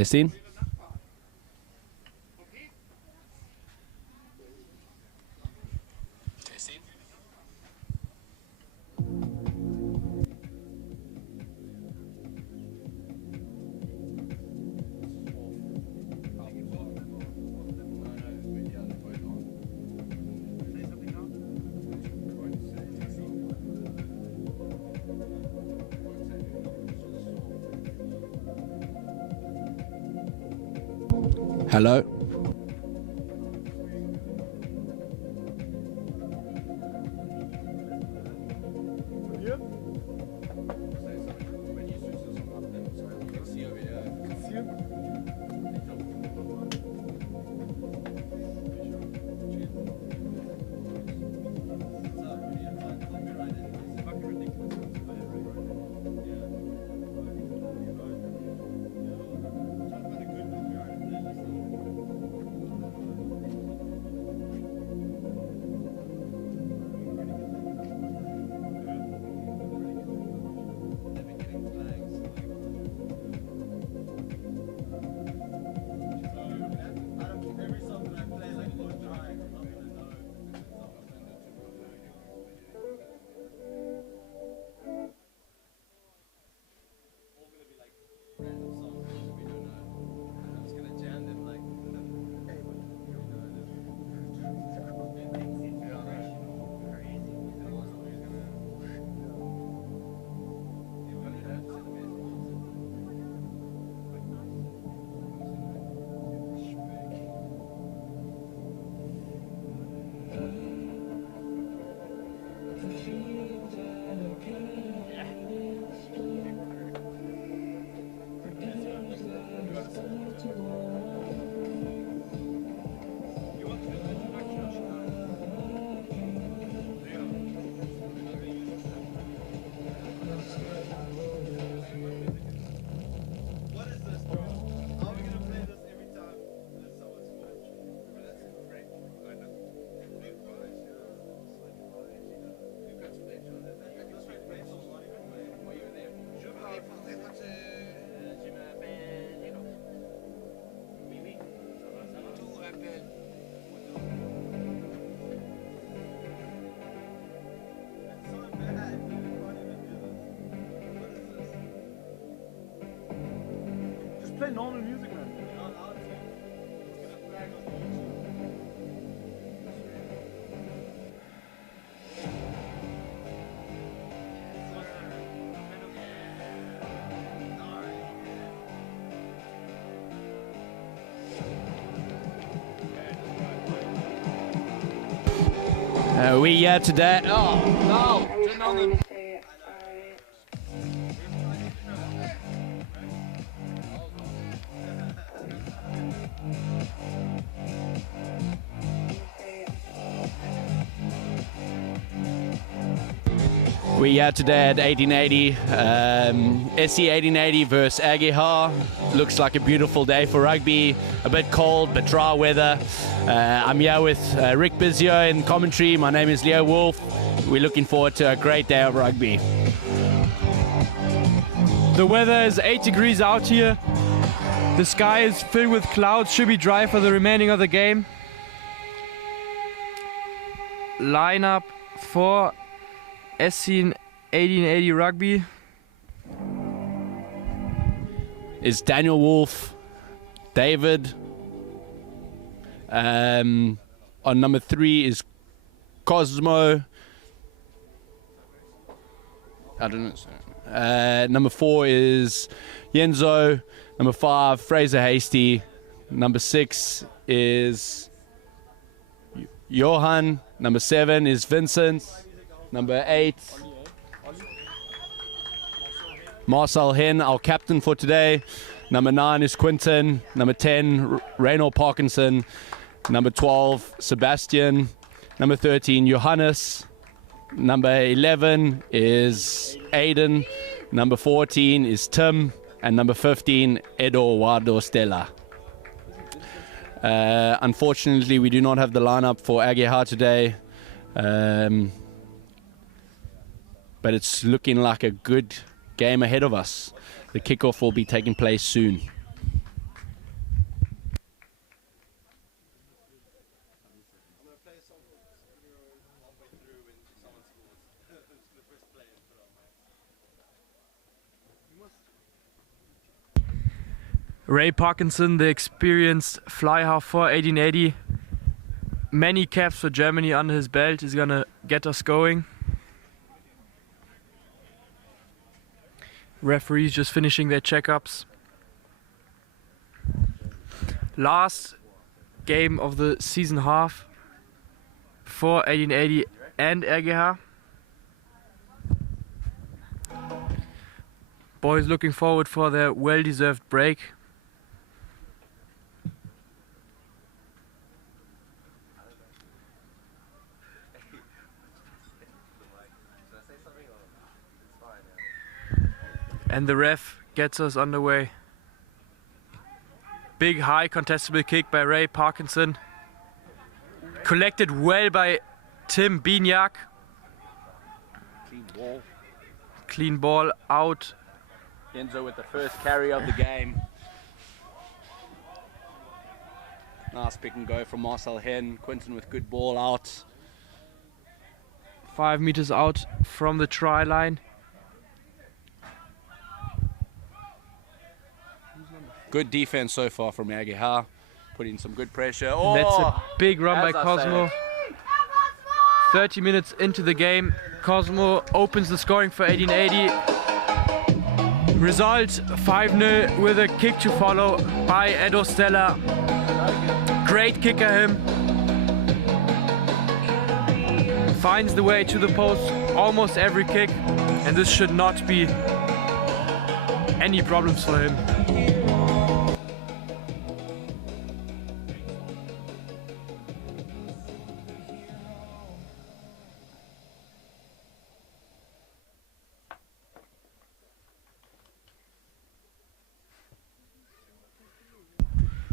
Testing. Hello. Play normal music, man. We here today. Oh no! We are today at 1880, SC 1880 versus RGH. Looks like a beautiful day for rugby. A bit cold, but dry weather. I'm here with Rick Bizio in commentary. My name is Leo Wolf. We're looking forward to a great day of rugby. The weather is 8 degrees out here. The sky is filled with clouds. Should be dry for the remaining of the game. Lineup for SC 1880 rugby is Daniel Wolf, David. On number 3 is Cosmo. I don't know. Number 4 is Yenzo. Number 5, Fraser Hasty. Number 6 is Johan. Number 7 is Vincent. Number 8, Marcel Hen, our captain for today. Number 9 is Quinton. Number 10, Reynold Parkinson. Number 12, Sebastian. Number 13, Johannes. Number 11 is Aiden. Number 14 is Tim. And number 15, Eduardo Stella. Unfortunately, we do not have the lineup for RGH today. But it's looking like a good game ahead of us. The kickoff will be taking place soon. Ray Parkinson, the experienced fly half for 1880. Many caps for Germany under his belt, is gonna get us going. Referees just finishing their checkups. Last game of the season half for 1880 and RGH. Boys looking forward for their well-deserved break. And the ref gets us underway. Big high contestable kick by Ray Parkinson. Collected well by Tim Biniak. Clean ball. Clean ball out. Enzo with the first carry of the game. Nice pick and go from Marcel Hen. Quinton with good ball out. 5 meters out from the try line. Good defense so far from RGH. Putting some good pressure. Oh, That's a big run by as I Cosmo. said. 30 minutes into the game, Cosmo opens the scoring for 1880. Result 5-0 with a kick to follow by Edo Stella. Great kicker him. Finds the way to the post almost every kick, and this should not be any problems for him.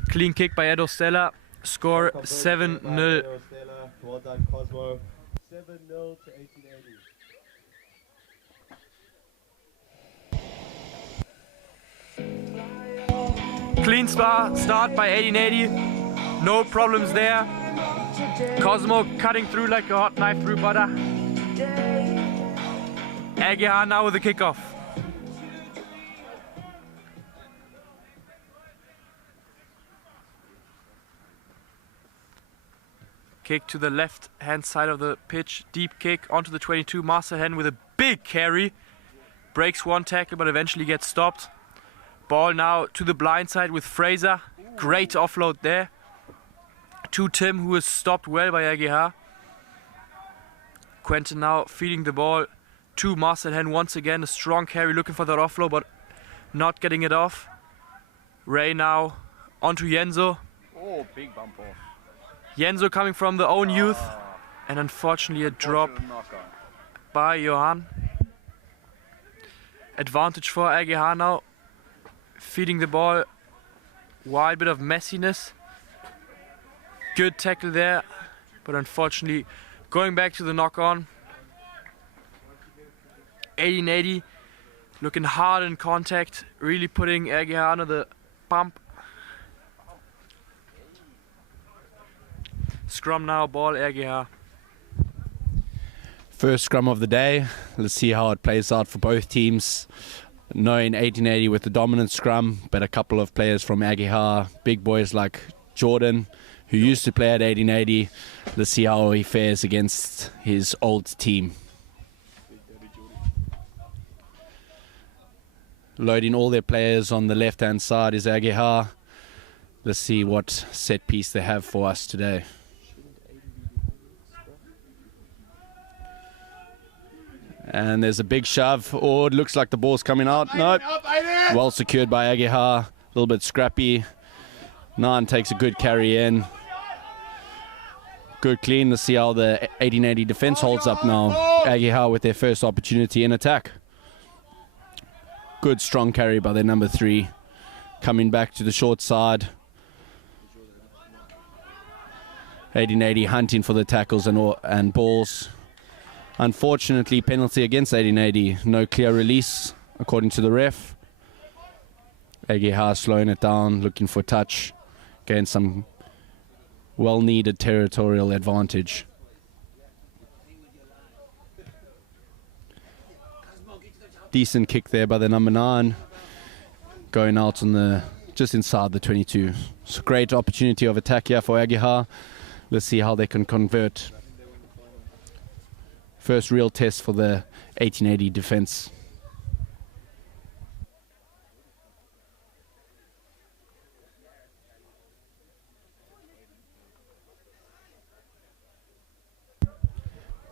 Clean kick by Edo Stella. Score 7-0. Well done, Cosmo. 7-0 to 1880. Clean start by 1880. No problems there. Cosmo cutting through like a hot knife through butter. RGH now with the kickoff. Kick to the left hand side of the pitch. Deep kick onto the 22. Marcel Hen with a big carry. Breaks one tackle but eventually gets stopped. Ball now to the blind side with Fraser. Great offload there. To Tim, who is stopped well by RGH. Quentin now feeding the ball to Marcel Hen once again. A strong carry looking for that offload but not getting it off. Ray now onto Yenzo. Oh, big bump off. Yenzo coming from the own youth, and unfortunately a drop by Johan. Advantage for RGH now, feeding the ball. Wild bit of messiness. Good tackle there, but unfortunately going back to the knock-on. 1880 looking hard in contact, really putting RGH under the pump. Scrum now, ball RGH. First scrum of the day. Let's see how it plays out for both teams. Knowing 1880 with the dominant scrum, but a couple of players from RGH, big boys like Jordan, who used to play at 1880. Let's see how he fares against his old team. Loading all their players on the left-hand side is RGH. Let's see what set piece they have for us today. And there's a big shove. Oh, it looks like the ball's coming out. Nope. Well secured by RGH. A little bit scrappy. Nan takes a good carry in. Good clean. Let's see how the 1880 defense holds up now. RGH with their first opportunity in attack. Good strong carry by their number 3. Coming back to the short side. 1880 hunting for the tackles and balls. Unfortunately, penalty against 1880. No clear release, according to the ref. RGH slowing it down, looking for touch. Gain some well-needed territorial advantage. Decent kick there by the number 9. Going out on the just inside the 22. It's a great opportunity of attack here for RGH. Let's see how they can convert. First real test for the 1880 defense.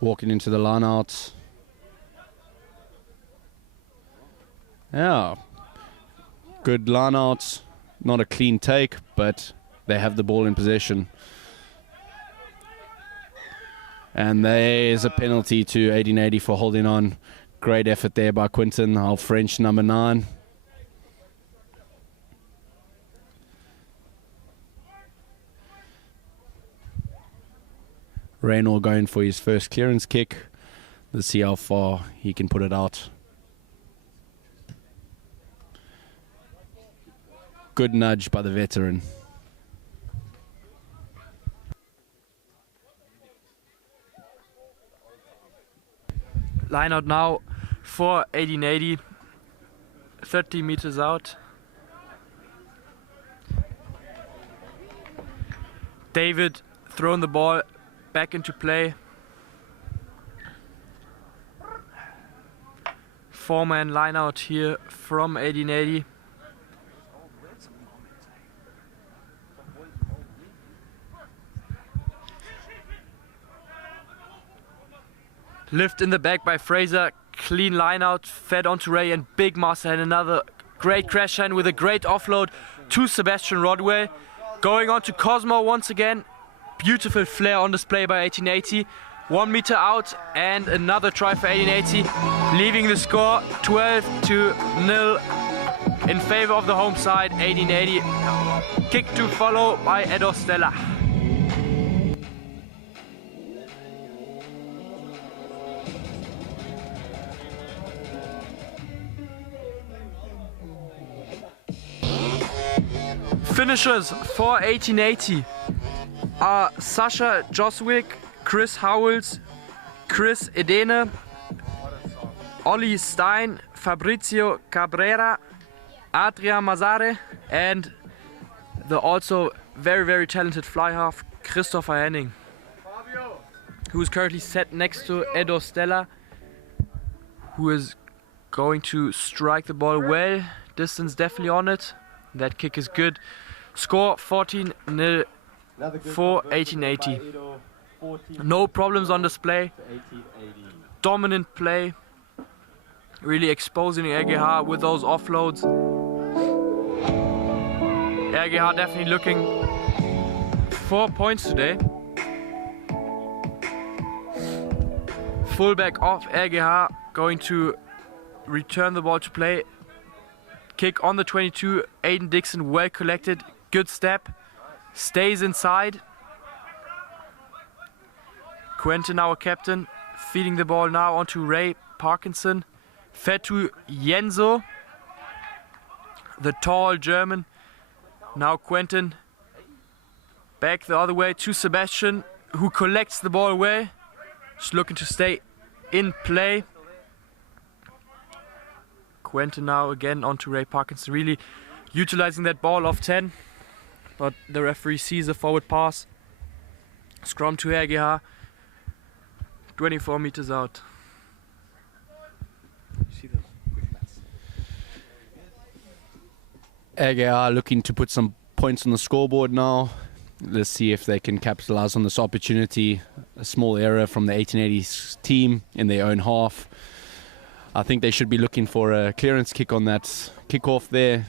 Walking into the line out. Yeah. Good line out. Not a clean take, but they have the ball in possession. And there's a penalty to 1880 for holding on. Great effort there by Quinton, our French number 9. Reynolds going for his first clearance kick. Let's see how far he can put it out. Good nudge by the veteran. Line out now for 1880. 30 meters out. David throwing the ball back into play. 4-man line out here from 1880. Lift in the back by Fraser, clean line out, fed onto Ray and big Master and another great crash hand with a great offload to Sebastian Rodway. Going on to Cosmo once again, beautiful flair on display by 1880. 1 meter out and another try for 1880, leaving the score 12-0 in favor of the home side, 1880. Kick to follow by Edo Stella. Finishers for 1880 are Sasha Joswick, Chris Howells, Chris Edene, Olli Stein, Fabrizio Cabrera, Adrian Mazare, and the also very talented fly half Christopher Henning, who is currently set next to Edo Stella, who is going to strike the ball well. Distance definitely on it. That kick is good. Score 14-0 for 1880. No problems on display. Dominant play. Really exposing RGH with those offloads. RGH definitely looking for points today. Fullback of RGH going to return the ball to play. Kick on the 22, Aiden Dixon, well collected, good step, stays inside. Quentin, our captain, feeding the ball now onto Ray Parkinson. Fed to Jenso, the tall German. Now Quentin, back the other way to Sebastian, who collects the ball well. Just looking to stay in play. Quentin now again onto Ray Parkinson, really utilizing that ball off 10, but the referee sees a forward pass. Scrum to RGH, 24 meters out. RGH looking to put some points on the scoreboard now. Let's see if they can capitalize on this opportunity. A small error from the 1880s team in their own half. I think they should be looking for a clearance kick on that kickoff there.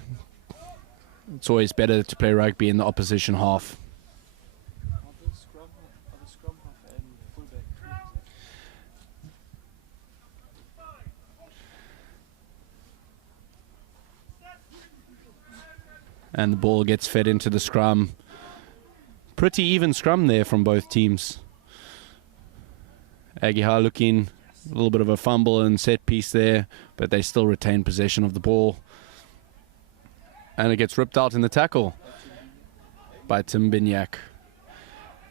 It's always better to play rugby in the opposition half. And the ball gets fed into the scrum. Pretty even scrum there from both teams. RGH looking a little bit of a fumble and set piece there, but they still retain possession of the ball. And it gets ripped out in the tackle by Tim Binyak.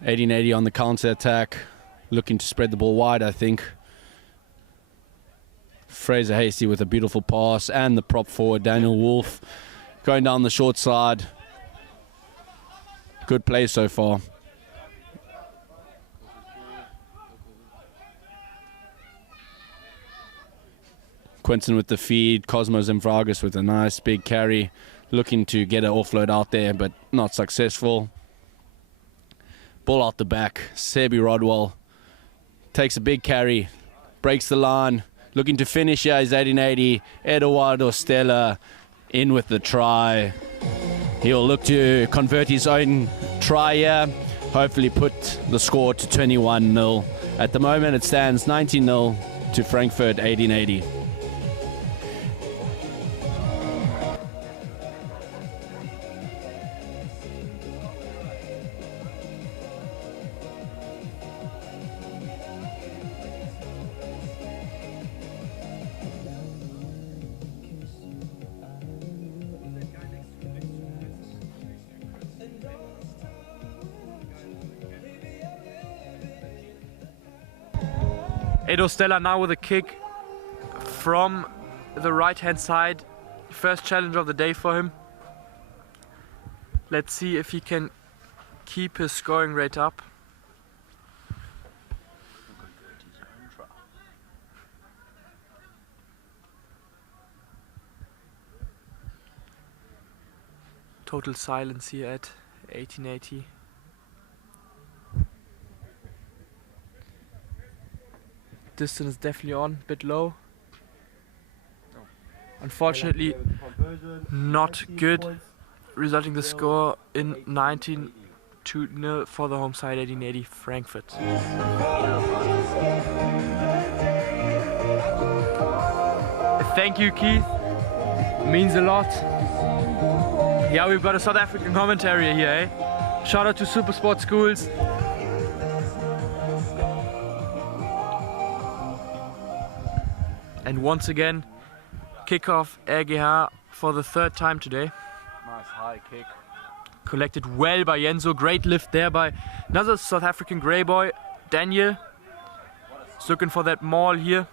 1880 on the counter attack, looking to spread the ball wide, I think. Fraser Hasty with a beautiful pass, and the prop forward Daniel Wolf going down the short side. Good play so far. Quinton with the feed, Cosmos and Vragas with a nice big carry, looking to get an offload out there, but not successful. Ball out the back, Sebi Rodwell takes a big carry, breaks the line, looking to finish here is 1880, Eduardo Stella in with the try. He'll look to convert his own try here, hopefully put the score to 21-0. At the moment it stands 19-0 to Frankfurt 1880. Edo Stella now with a kick from the right hand side. First challenge of the day for him. Let's see if he can keep his scoring rate up. Total silence here at 1880. Distance is definitely on, bit low. Unfortunately, not good, resulting the score in 19-0 for the home side 1880 Frankfurt. Thank you, Keith. Means a lot. Yeah, we've got a South African commentary here, eh? Shout out to Super Sport Schools. And once again, kickoff RGH for the third time today. Nice high kick. Collected well by Yenzo. Great lift there by another South African grey boy, Daniel. He's looking for that maul here.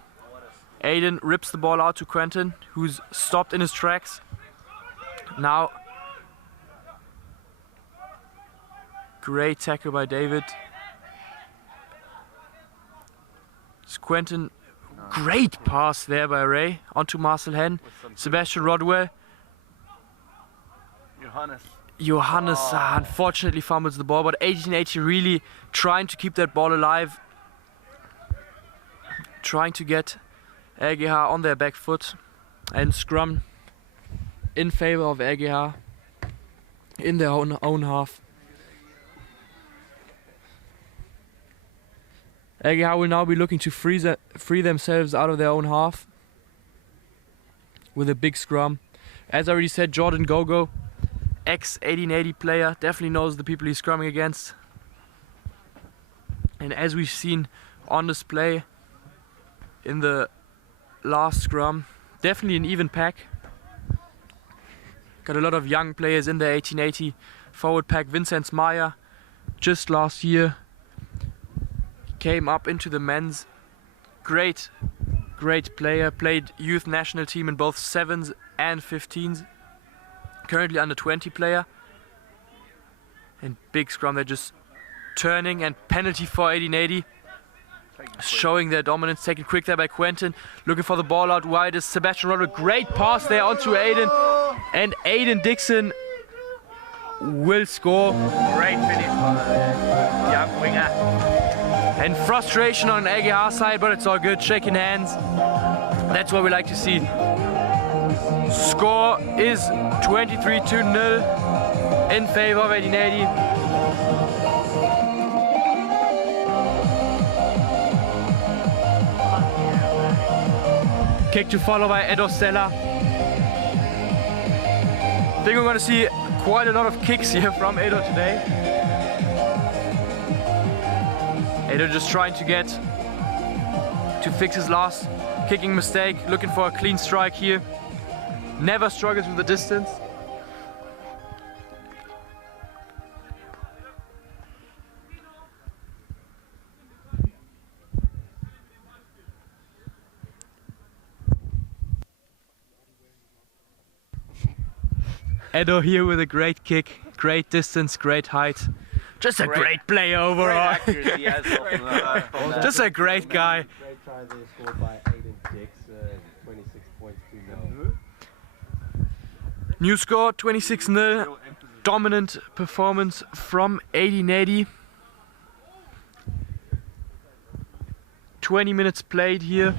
Aiden rips the ball out to Quentin, who's stopped in his tracks. Now, great tackle by David. It's Quentin. Great pass there by Ray onto Marcel Hen. Sebastian Rodwell. Johannes unfortunately fumbles the ball, but 1880 really trying to keep that ball alive. Trying to get RGH on their back foot and scrum in favor of RGH in their own half. RGH will now be looking to free themselves out of their own half with a big scrum. As I already said, Jordan Gogo, ex-1880 player, definitely knows the people he's scrumming against. And as we've seen on display in the last scrum, definitely an even pack. Got a lot of young players in the 1880 forward pack. Vincent Meyer, just last year, came up into the men's. Great player, played youth national team in both 7s and 15s. Currently under 20 player. And big scrum, they're just turning, and penalty for 1880. Showing their dominance, taken quick there by Quentin. Looking for the ball out wide is Sebastian Roderick. Great pass there onto Aiden. And Aiden Dixon will score. Great finish for the young winger. And frustration on RGH side, but it's all good. Shaking hands. That's what we like to see. Score is 23-0 in favor of 1880. Kick to follow by Edo Stella. I think we're going to see quite a lot of kicks here from Edo today. Edo just trying to fix his last kicking mistake, looking for a clean strike here. Never struggles with the distance. Edo here with a great kick, great distance, great height. Just a great play overall. Just a great guy. Great try there, scored by Aiden Dix, 26 points to 0. New score 26-0. Dominant performance from 1880. 20 minutes played here.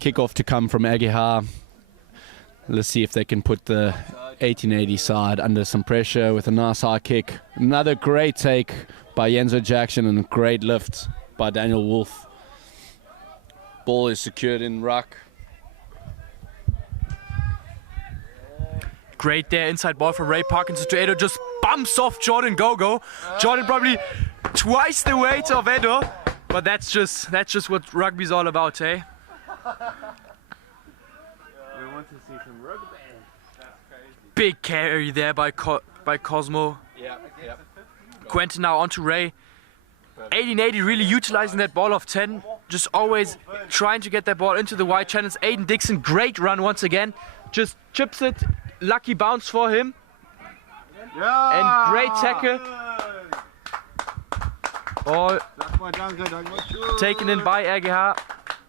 Kickoff to come from RGH. Let's see if they can put the 1880 side under some pressure with a nice high kick. Another great take by Yenzo Jackson and a great lift by Daniel Wolf. Ball is secured in ruck. Great there, inside ball from Ray Parkinson to Edo, just bumps off Jordan Gogo. Jordan probably twice the weight of Edo, but that's just what rugby's all about, eh? We want to see some rugby. Big carry there by Cosmo. Yeah. Quentin now onto Ray. 1880 really utilizing that ball of 10, just always trying to get that ball into the wide channels. Aiden Dixon, great run once again, just chips it, lucky bounce for him. And great tackle. Ball taken in by RGH,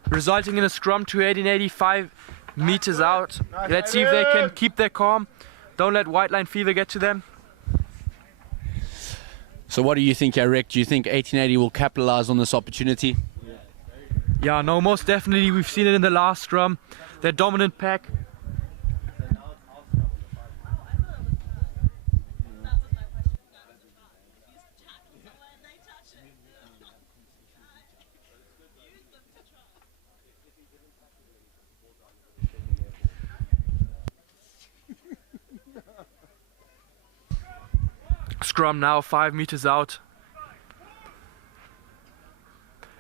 resulting in a scrum to 1885 meters out. Let's see if they can keep their calm. Don't let white line fever get to them. So what do you think, Eric? Do you think 1880 will capitalize on this opportunity? Yeah, no, most definitely. We've seen it in the last scrum. Their dominant pack. Scrum now 5 meters out.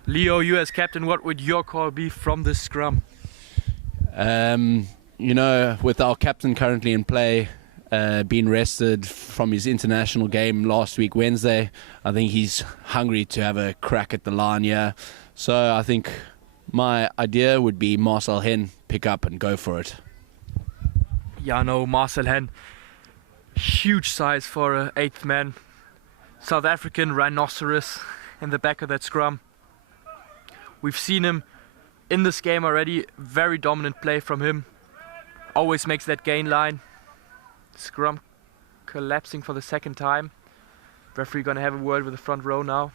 Leo, you as captain, what would your call be from this scrum? You know, with our captain currently in play, being rested from his international game last week, Wednesday, I think he's hungry to have a crack at the line here. So I think my idea would be Marcel Hen, pick up and go for it. Yeah, no, Marcel Hen. Huge size for an 8th man. South African rhinoceros in the back of that scrum. We've seen him in this game already. Very dominant play from him. Always makes that gain line. Scrum collapsing for the 2nd time. Referee gonna have a word with the front row now.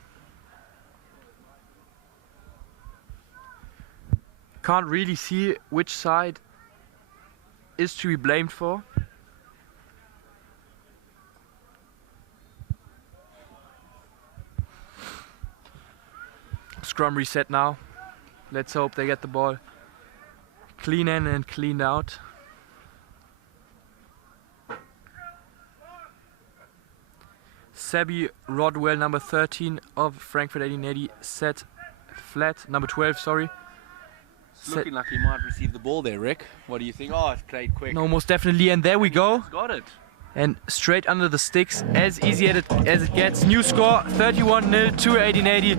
Can't really see which side is to be blamed for. Scrum reset now. Let's hope they get the ball clean in and cleaned out. Sebi Rodwell, number 13 of Frankfurt 1880, set flat. Number 12, sorry. Looking like he might receive the ball there, Rick. What do you think? Oh, it's played quick. No, most definitely. And there we go. Got it. And straight under the sticks, as easy as it gets. New score, 31-0 to 1880.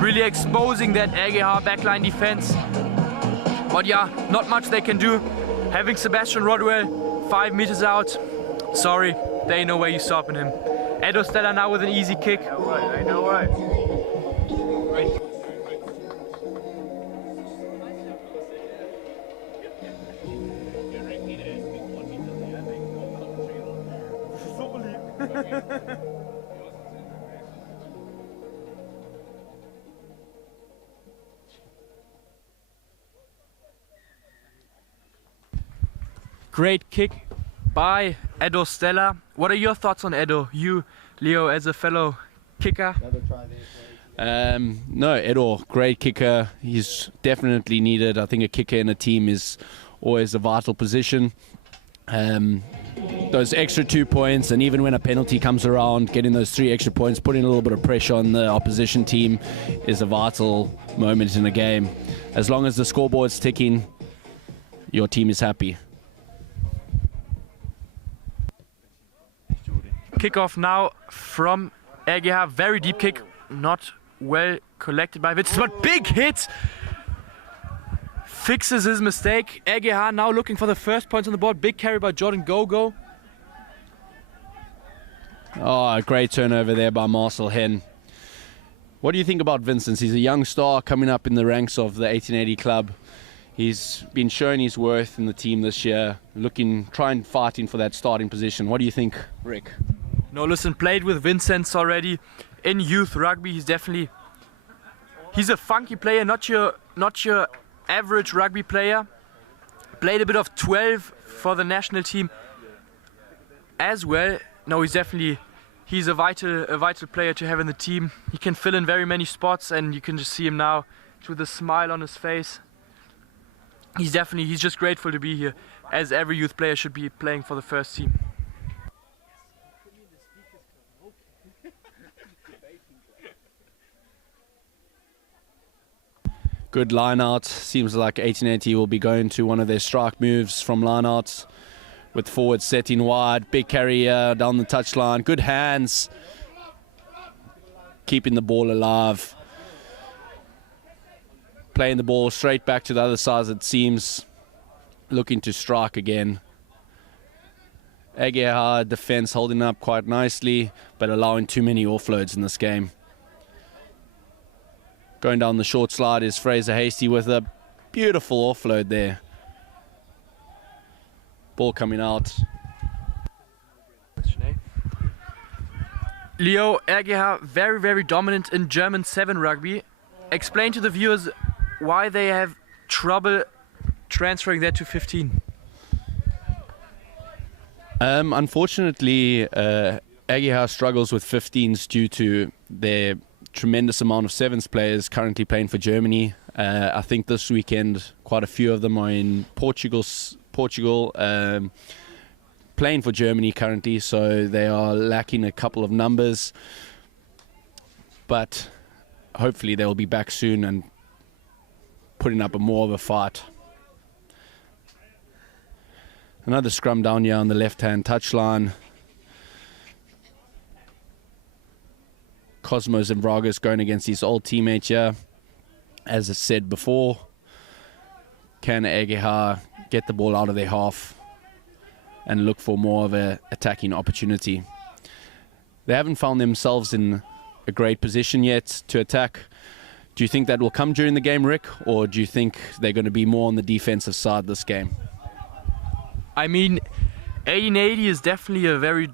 Really exposing that RGH backline defense. But yeah, not much they can do. Having Sebastian Rodwell 5 meters out. Sorry, there ain't no way you stopping him. Edo Stella now with an easy kick. I know what. Great kick by Edo Stella. What are your thoughts on Edo? You, Leo, as a fellow kicker? Another try there. No, Edo, great kicker. He's definitely needed. I think a kicker in a team is always a vital position. Those extra 2 points, and even when a penalty comes around, getting those 3 extra points, putting a little bit of pressure on the opposition team is a vital moment in a game. As long as the scoreboard's ticking, your team is happy. Kickoff now from RGH. Very deep kick, not well collected by Vincent, but big hit! Fixes his mistake. RGH now looking for the first points on the board. Big carry by Jordan Gogo. Oh, a great turnover there by Marcel Hen. What do you think about Vincent? He's a young star coming up in the ranks of the 1880 club. He's been showing his worth in the team this year, fighting for that starting position. What do you think, Rick? No, listen, played with Vincent already in youth rugby. He's a funky player, not your average rugby player. Played a bit of 12 for the national team as well. No, he's a vital player to have in the team. He can fill in very many spots, and you can just see him now with a smile on his face. He's just grateful to be here, as every youth player should be playing for the first team. Good line out. Seems like 1880 will be going to one of their strike moves from line outs, with forward setting wide. Big carry here down the touchline. Good hands. Keeping the ball alive. Playing the ball straight back to the other side, it seems. Looking to strike again. RGH defense holding up quite nicely, but allowing too many offloads in this game. Going down the short slide is Fraser Hasty with a beautiful offload there. Ball coming out. Leo, RGH very, very dominant in German 7 rugby. Explain to the viewers why they have trouble transferring that to 15. Unfortunately, RGH struggles with 15s due to their tremendous amount of 7s players currently playing for Germany. I think this weekend quite a few of them are in Portugal, playing for Germany currently, so they are lacking a couple of numbers, but hopefully they'll be back soon and putting up more of a fight. Another scrum down here on the left-hand touchline. Cosmos and Bragas going against his old teammate here. As I said before, can RGH get the ball out of their half and look for more of an attacking opportunity? They haven't found themselves in a great position yet to attack. Do you think that will come during the game, Rick, or do you think they're going to be more on the defensive side this game? I mean, 1880 is definitely a very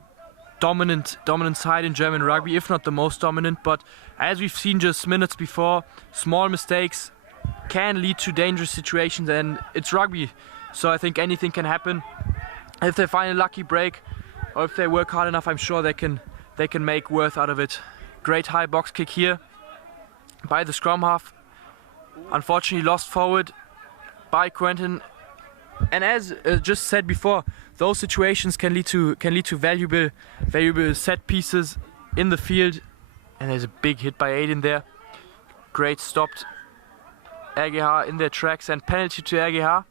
dominant side in German rugby, if not the most dominant, but as we've seen just minutes before, small mistakes can lead to dangerous situations, and it's rugby, so I think anything can happen. If they find a lucky break or if they work hard enough, I'm sure they can make worth out of it. Great high box kick here by the scrum half, unfortunately lost forward by Quentin. And as just said before, those situations can lead to valuable set pieces in the field. And there's a big hit by Aiden there. Great stopped RGH in their tracks, and penalty to RGH.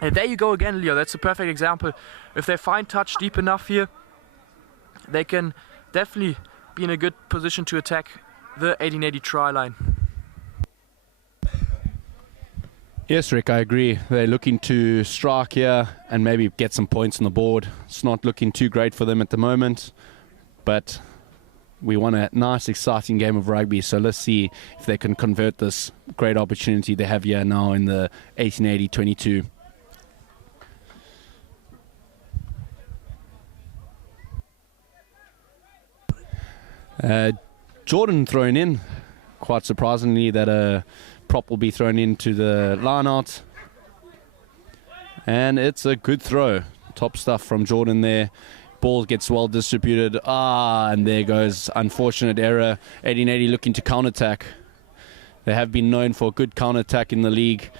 And there you go again, Leo. That's a perfect example. If they find touch deep enough here, they can definitely be in a good position to attack the 1880 try line. Yes, Rick, I agree. They're looking to strike here and maybe get some points on the board. It's not looking too great for them at the moment, but we want a nice, exciting game of rugby, so let's see if they can convert this great opportunity they have here now in the 1880-22. Jordan thrown in, quite surprisingly that a prop will be thrown into the line out, and it's a good throw. Top stuff from Jordan there. Ball gets well distributed, and there goes unfortunate error. 1880 looking to counterattack. They have been known for a good counterattack in the league.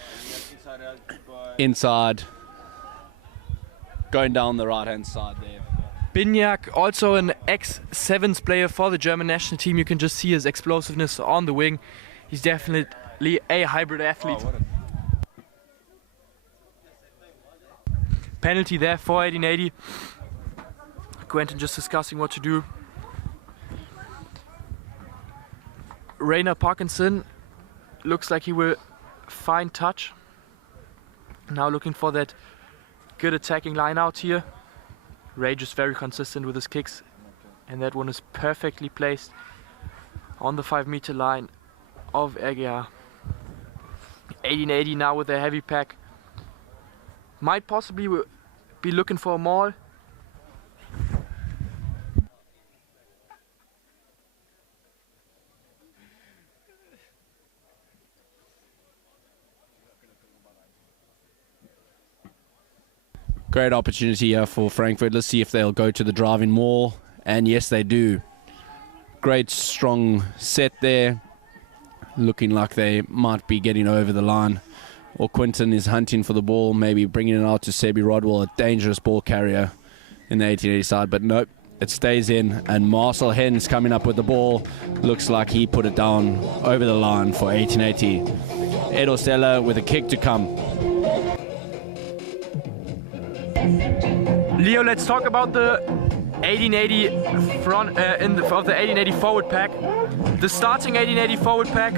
Inside, going down the right hand side there. Binyak, also an ex-Sevens player for the German national team. You can just see his explosiveness on the wing. He's definitely a hybrid athlete. Penalty there for 1880. Quentin just discussing what to do. Rainer Parkinson looks like he will find touch. Now looking for that good attacking line out here. Ray just very consistent with his kicks, and that one is perfectly placed on the 5-meter line of RGH. 1880 now with their heavy pack. Might possibly be looking for a maul. Great opportunity here for Frankfurt. Let's see if they'll go to the driving maul. And yes, they do. Great strong set there. Looking like they might be getting over the line. Or Quinton is hunting for the ball, maybe bringing it out to Sebi Rodwell, a dangerous ball carrier in the 1880 side. But nope, it stays in. And Marcel Hens coming up with the ball. Looks like he put it down over the line for 1880. Edo Stella with a kick to come. Leo, let's talk about the 1880 front of the 1880 forward pack. The starting 1880 forward pack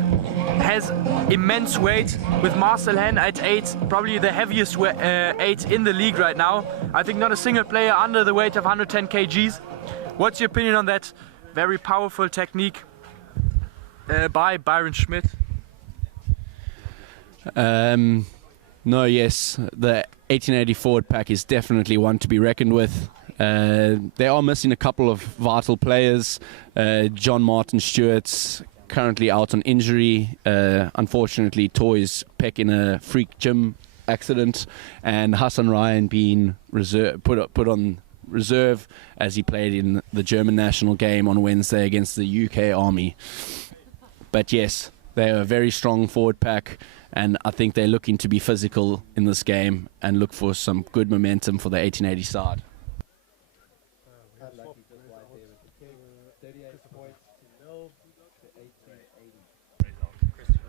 has immense weight, with Marcel Hen at 8, probably the heaviest 8 in the league right now. I think not a single player under the weight of 110 kgs. What's your opinion on that very powerful technique by Byron Schmidt? No, yes, the 1880 forward pack is definitely one to be reckoned with. They are missing a couple of vital players. John Martin Stewart's currently out on injury. Unfortunately, tore his pec in a freak gym accident, and Hassan Ryan being put on reserve as he played in the German national game on Wednesday against the UK Army. But yes, they are a very strong forward pack, and I think they're looking to be physical in this game and look for some good momentum for the 1880 side.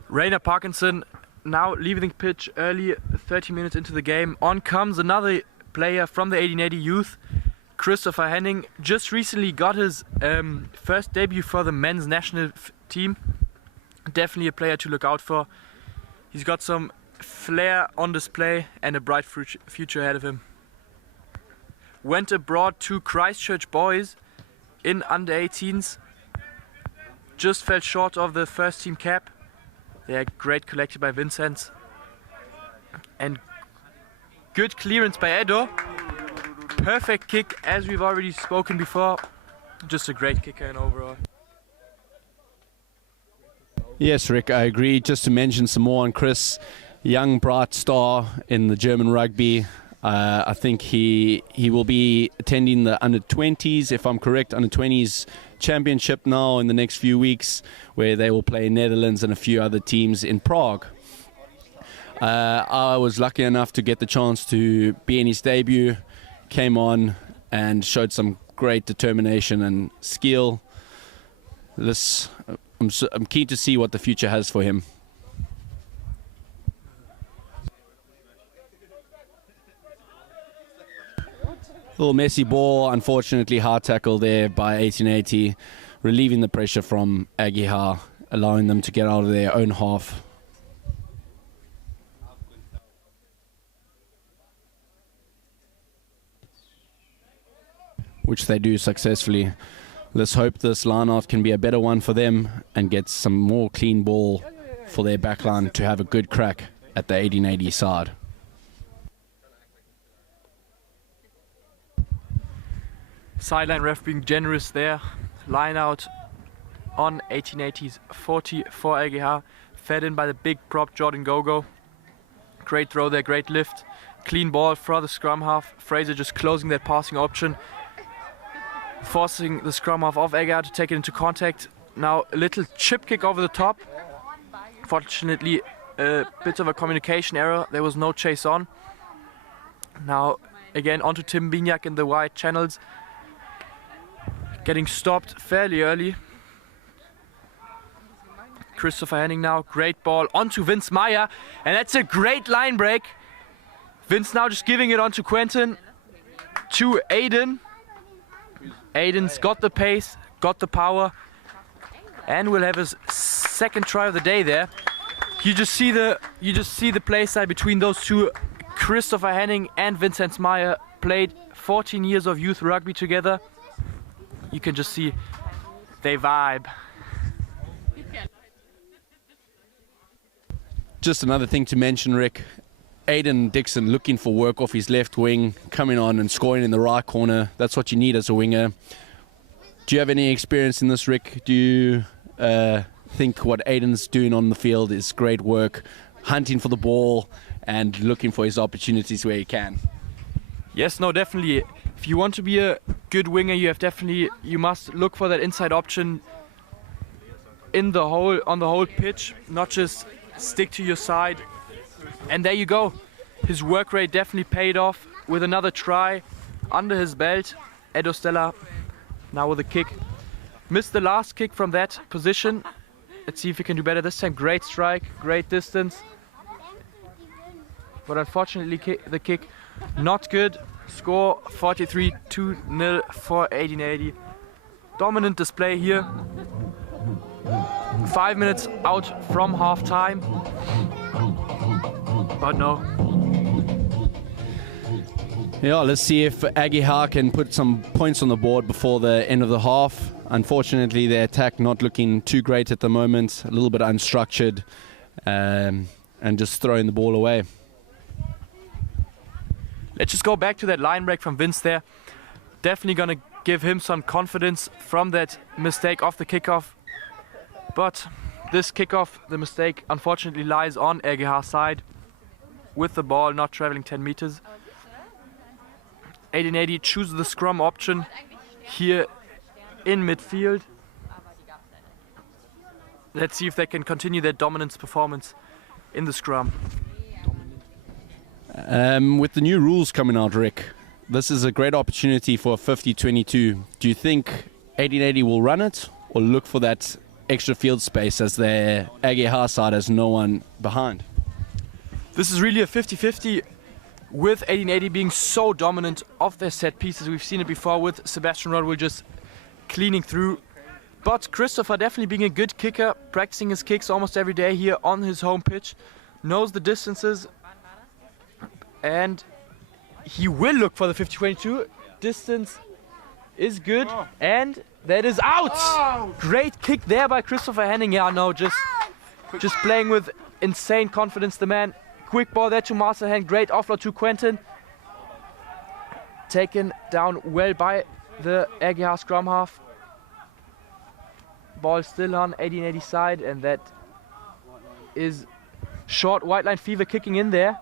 Rainer Parkinson now leaving the pitch early, 30 minutes into the game. On comes another player from the 1880 youth, Christopher Henning. Just recently got his first debut for the men's national team. Definitely a player to look out for. He's got some flair on display and a bright future ahead of him. Went abroad to Christchurch Boys in under 18s. Just fell short of the first team cap. Yeah, great collected by Vincent. And good clearance by Edo. Perfect kick, as we've already spoken before. Just a great kicker in overall. Yes, Rick, I agree. Just to mention some more on Chris, young bright star in the German rugby. I think he will be attending the under-20s, if I'm correct, under-20s championship now in the next few weeks, where they will play Netherlands and a few other teams in Prague. I was lucky enough to get the chance to be in his debut, came on and showed some great determination and skill. I'm keen to see what the future has for him. Little messy ball, unfortunately hard tackle there by 1880, relieving the pressure from RGH, allowing them to get out of their own half. Which they do successfully. Let's hope this line-out can be a better one for them and get some more clean ball for their backline to have a good crack at the 1880 side. Sideline ref being generous there. Line out on 1880's 40 for RGH. Fed in by the big prop Jordan Gogo. Great throw there, great lift. Clean ball for the scrum half. Fraser just closing that passing option. Forcing the scrum half of RGH to take it into contact. Now a little chip kick over the top. Fortunately, a bit of a communication error. There was no chase on. Now again onto Tim Bignac in the wide channels. Getting stopped fairly early. Christopher Henning now, great ball onto Vince Meyer, and that's a great line break. Vince now just giving it onto Quentin, to Aiden. Aiden's got the pace, got the power, and will have his second try of the day there. You just see the play side between those two. Christopher Henning and Vincent Meyer played 14 years of youth rugby together. You can just see they vibe. Just another thing to mention, Rick. Aiden Dixon looking for work off his left wing, coming on and scoring in the right corner. That's what you need as a winger. Do you have any experience in this, Rick? Do you think what Aiden's doing on the field is great work, hunting for the ball and looking for his opportunities where he can? Yes, no, definitely. If you want to be a good winger, you must look for that inside option on the whole pitch, not just stick to your side. And there you go. His work rate definitely paid off with another try under his belt. Edo Stella now with a kick. Missed the last kick from that position. Let's see if he can do better this time. Great strike, great distance. But unfortunately the kick not good. Score 43-2-0 for 1880. Dominant display here. 5 minutes out from half time. But no. Yeah, let's see if RGH can put some points on the board before the end of the half. Unfortunately, their attack not looking too great at the moment. A little bit unstructured and just throwing the ball away. Let's just go back to that line break from Vince there. Definitely going to give him some confidence from that mistake off the kickoff. But this kickoff, the mistake, unfortunately lies on RGH's side with the ball not traveling 10 meters. 1880 chooses the scrum option here in midfield. Let's see if they can continue their dominance performance in the scrum. With the new rules coming out, Rick, this is a great opportunity for a 50-22. Do you think 1880 will run it or look for that extra field space as their RGH side has no one behind? This is really a 50-50 with 1880 being so dominant of their set pieces. We've seen it before with Sebastian Rodwell just cleaning through. But Christopher definitely being a good kicker, practicing his kicks almost every day here on his home pitch, knows the distances, and he will look for the 50-22. Distance is good, and that is out! Great kick there by Christopher Henning. Yeah, no, just playing with insane confidence, the man. Quick ball there to Masterhand, great offload to Quentin. Taken down well by the RGH scrum half. Ball still on 1880 side, and that is short white line fever kicking in there.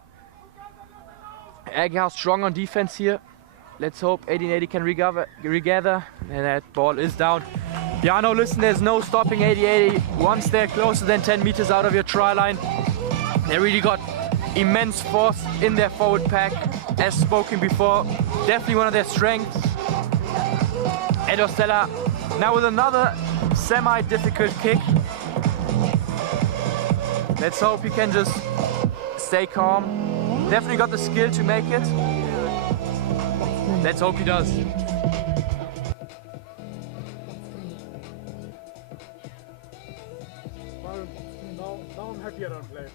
RGH strong on defense here. Let's hope 1880 can regather, and that ball is down. Yeah, no, listen, there's no stopping 1880. Once they're closer than 10 meters out of your try line, they really got immense force in their forward pack, as spoken before. Definitely one of their strengths. Edo Stella now with another semi-difficult kick. Let's hope he can just stay calm. Definitely got the skill to make it. Let's hope he does. Now I'm happy around play.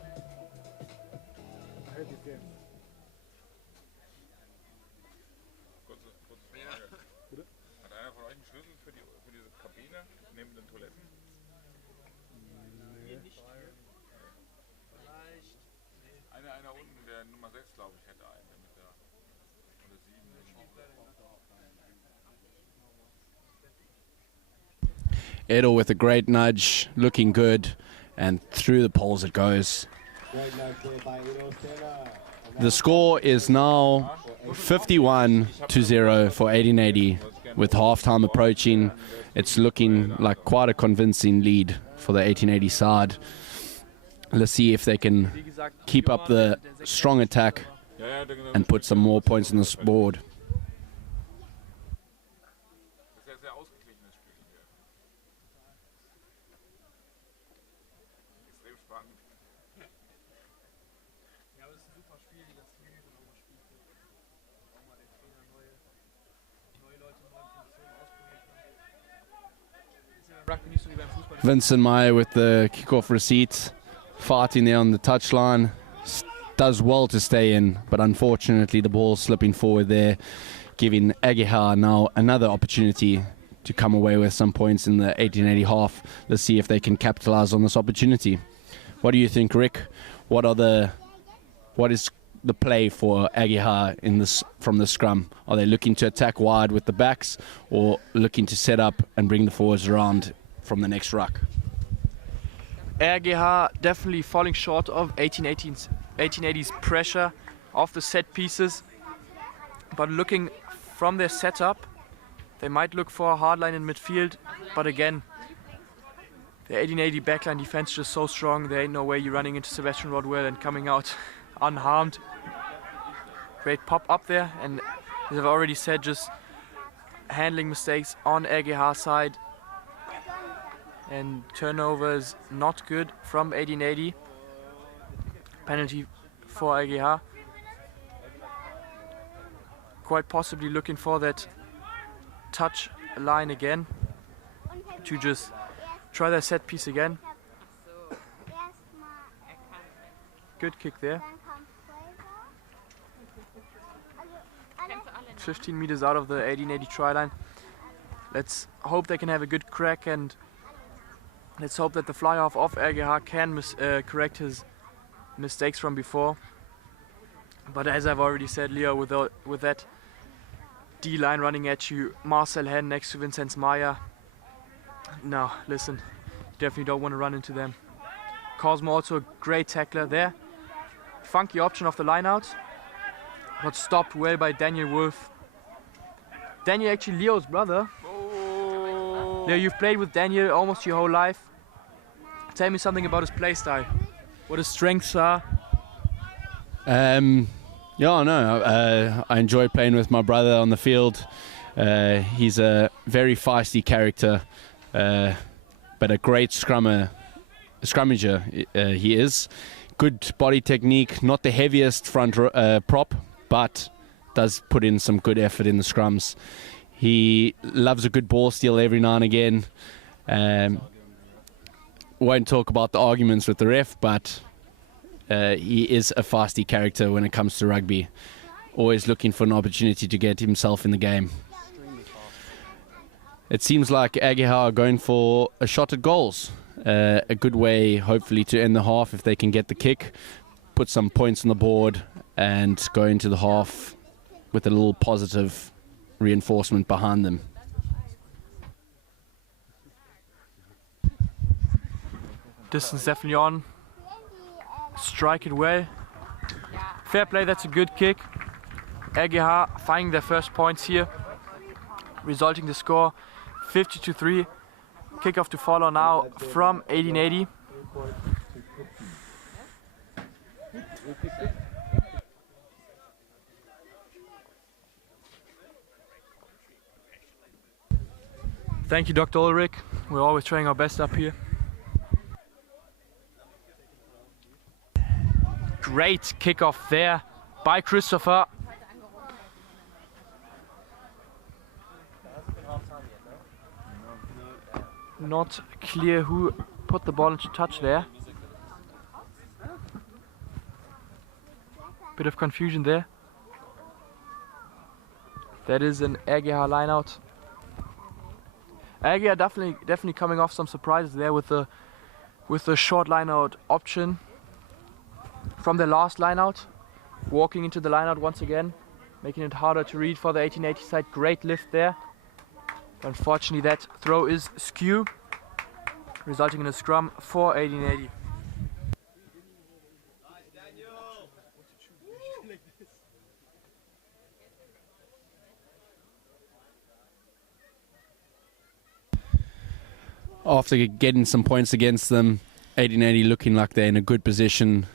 I hate this game. Kurze Frage. Hat einer von euch einen Schlüssel für diese Kabine neben den Toiletten? Nee. Einer unten, der Nummer 6, glaube ich, hätte einen mit der oder 7. Edo with a great nudge, looking good, and through the poles it goes. The score is now 51-0 for 1880. With halftime approaching, it's looking like quite a convincing lead for the 1880 side. Let's see if they can keep up the strong attack and put some more points on the board. Vincent Meyer with the kickoff receipt, fighting there on the touchline. Does well to stay in, but unfortunately the ball slipping forward there, giving RGH now another opportunity to come away with some points in the 1880 half. Let's see if they can capitalize on this opportunity. What do you think, Rick? What is the play for RGH in this from the scrum? Are they looking to attack wide with the backs, or looking to set up and bring the forwards around from the next ruck? RGH definitely falling short of 1880's pressure off the set pieces, but looking from their setup, they might look for a hard line in midfield, but again, the 1880 backline defense is just so strong, there ain't no way you're running into Sebastian Rodwell and coming out unharmed. Great pop up there, and as I've already said, just handling mistakes on RGH side, and turnovers not good from 1880. Penalty for RGH. Quite possibly looking for that touch line again to just try their set piece again. Good kick there. 15 meters out of the 1880 try line. Let's hope they can have a good crack, and let's hope that the fly half of RGH can correct his mistakes from before. But as I've already said, Leo, with that D-line running at you, Marcel Henn next to Vincenz Meyer, no, listen, you definitely don't want to run into them. Cosmo also a great tackler there. Funky option of the line out, but stopped well by Daniel Wolf. Daniel actually Leo's brother. Oh. Leo, you've played with Daniel almost your whole life. Tell me something about his play style. What his strengths are. Yeah, no, I enjoy playing with my brother on the field. He's a very feisty character, but a great scrummager he is. Good body technique, not the heaviest front prop, but does put in some good effort in the scrums. He loves a good ball steal every now and again. Won't talk about the arguments with the ref, but he is a feisty character when it comes to rugby. Always looking for an opportunity to get himself in the game. It seems like RGH are going for a shot at goals. A good way, hopefully, to end the half if they can get the kick, put some points on the board, and go into the half with a little positive reinforcement behind them. Distance definitely on. Strike it well. Fair play, that's a good kick. RGH finding their first points here, resulting the score 50-3. Kickoff to follow now from 1880. Thank you, Dr. Ulrich. We're always trying our best up here. Great kickoff there by Christopher. Not clear who put the ball into touch there. Bit of confusion there. That is an RGH line out. RGH definitely coming off some surprises there with the short line out option from the last line out. Walking into the line out once again, making it harder to read for the 1880 side. Great lift there. Unfortunately, that throw is skew, resulting in a scrum for 1880. After getting some points against them, 1880 looking like they're in a good position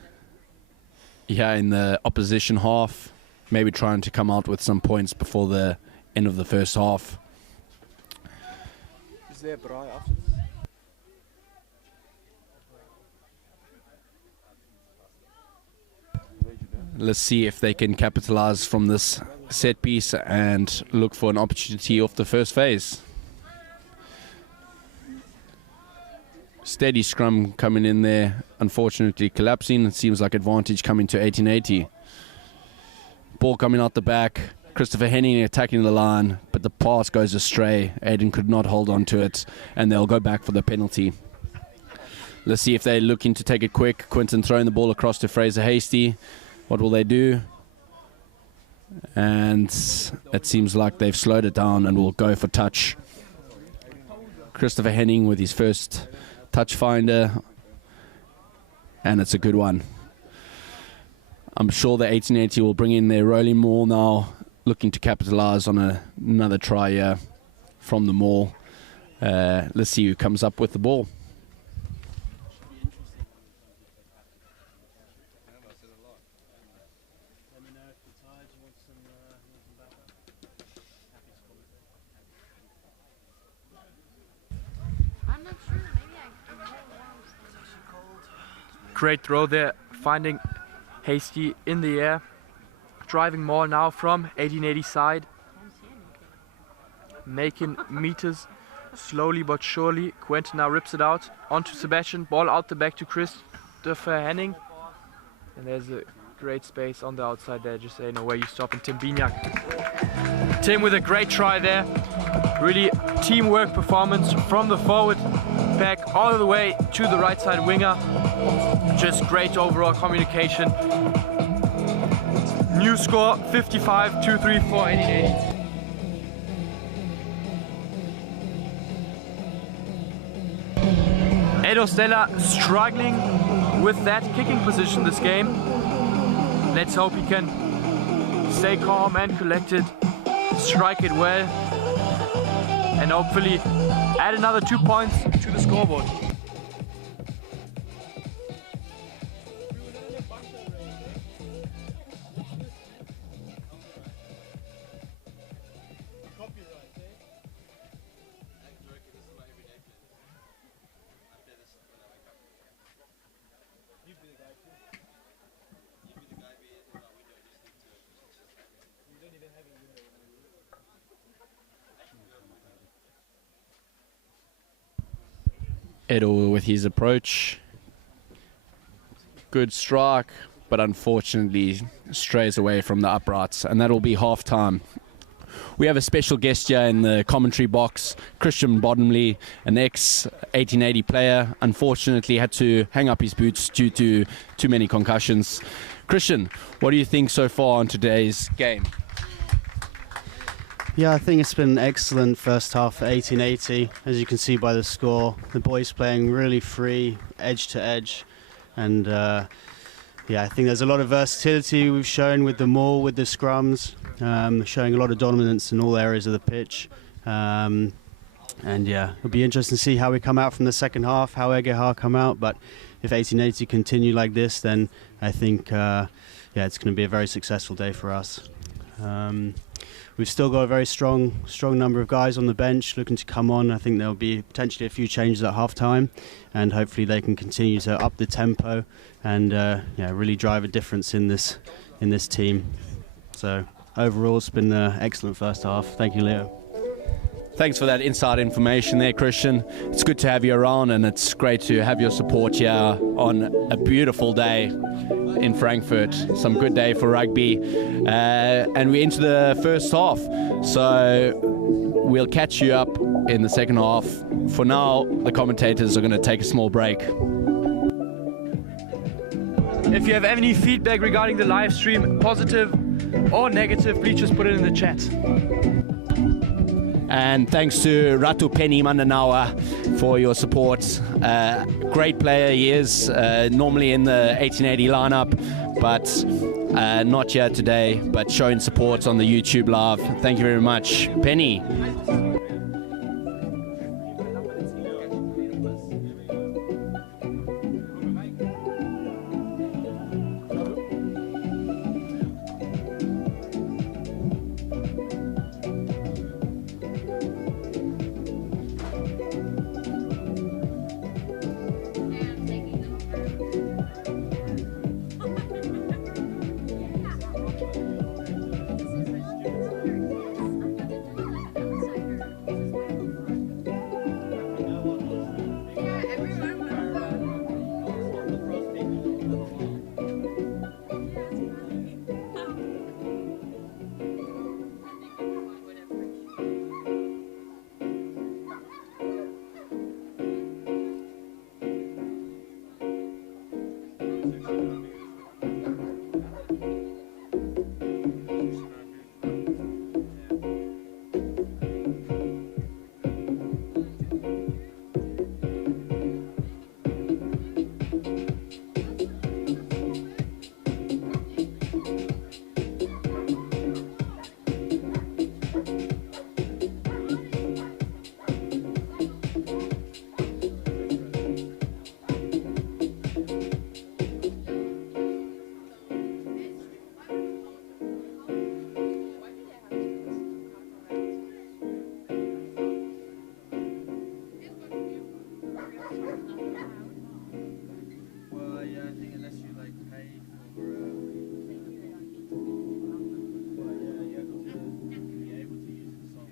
here in the opposition half, maybe trying to come out with some points before the end of the first half. Is there braai af? Let's see if they can capitalize from this set piece and look for an opportunity off the first phase. steady scrum coming in there, unfortunately collapsing. It seems like advantage coming to 1880. Ball coming out the back. Christopher Henning attacking the line, but the pass goes astray. Aiden could not hold on to it, and they'll go back for the penalty. Let's see if they're looking to take it quick. Quinton throwing the ball across to Fraser Hasty. What will they do? And it seems like they've slowed it down and will go for touch. Christopher Henning with his first touch finder, and it's a good one. I'm sure the 1880 will bring in their rolling maul now, looking to capitalize on another try here from the maul. Let's see who comes up with the ball. Great throw there, finding Hasty in the air. Driving more now from 1880 side. Making meters slowly but surely. Quentin now rips it out onto Sebastian. Ball out the back to Christopher Henning. And there's a great space on the outside there. Just ain't no way you stop. And Tim Biniak. Tim with a great try there. Really teamwork performance from the forward back all the way to the right side winger. Just great overall communication. New score 55-2-3 for 1880. Edo Stella struggling with that kicking position this game. Let's hope he can stay calm and collected, strike it well, and hopefully add another 2 points to the scoreboard. Edo with his approach. Good strike, but unfortunately strays away from the uprights, and that'll be half time. We have a special guest here in the commentary box, Christian Bottomley, an ex-1880 player. Unfortunately had to hang up his boots due to too many concussions. Christian, what do you think so far on today's game? Yeah, I think it's been an excellent first half for 1880. As you can see by the score, the boys playing really free, edge to edge. And yeah, I think there's a lot of versatility we've shown with the maul, with the scrums, showing a lot of dominance in all areas of the pitch. And yeah, it'll be interesting to see how we come out from the second half, how RGH come out. But if 1880 continue like this, then I think yeah, it's going to be a very successful day for us. We've still got a very strong number of guys on the bench looking to come on. I think there'll be potentially a few changes at half-time, and hopefully they can continue to up the tempo and yeah, really drive a difference in this team. So overall, it's been an excellent first half. Thank you, Leo. Thanks for that inside information there, Christian. It's good to have you around, and it's great to have your support here on a beautiful day in Frankfurt. Some good day for rugby. And we're into the first half. So we'll catch you up in the second half. For now, the commentators are going to take a small break. If you have any feedback regarding the live stream, positive or negative, please just put it in the chat. And thanks to Ratu Penny Mandanauer for your support. Great player he is, normally in the 1880 lineup, but not here today, but showing support on the YouTube live. Thank you very much, Penny. Well, yeah, I think unless you like pay for, well, yeah, you have to be able to use the song.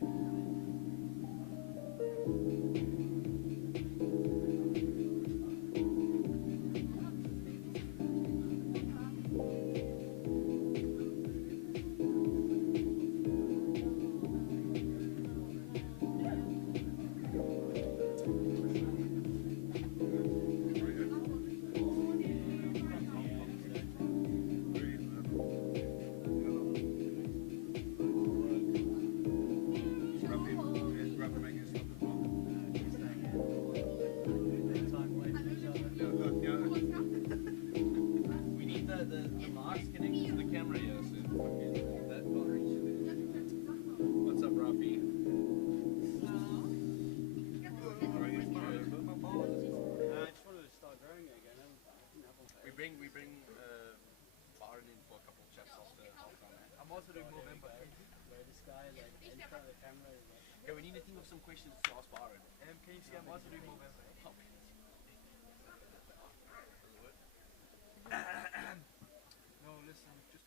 We need the marks connected to the camera here, so that will reach it. What's up, Rafi? I just wanted to start growing it again. We bring Byron in for a couple of chats after halftime. I'm also doing November. Where this guy, like, in front of the camera is like, Okay, we need to think of some questions to ask Byron. Can you see I'm also doing November? No, listen, just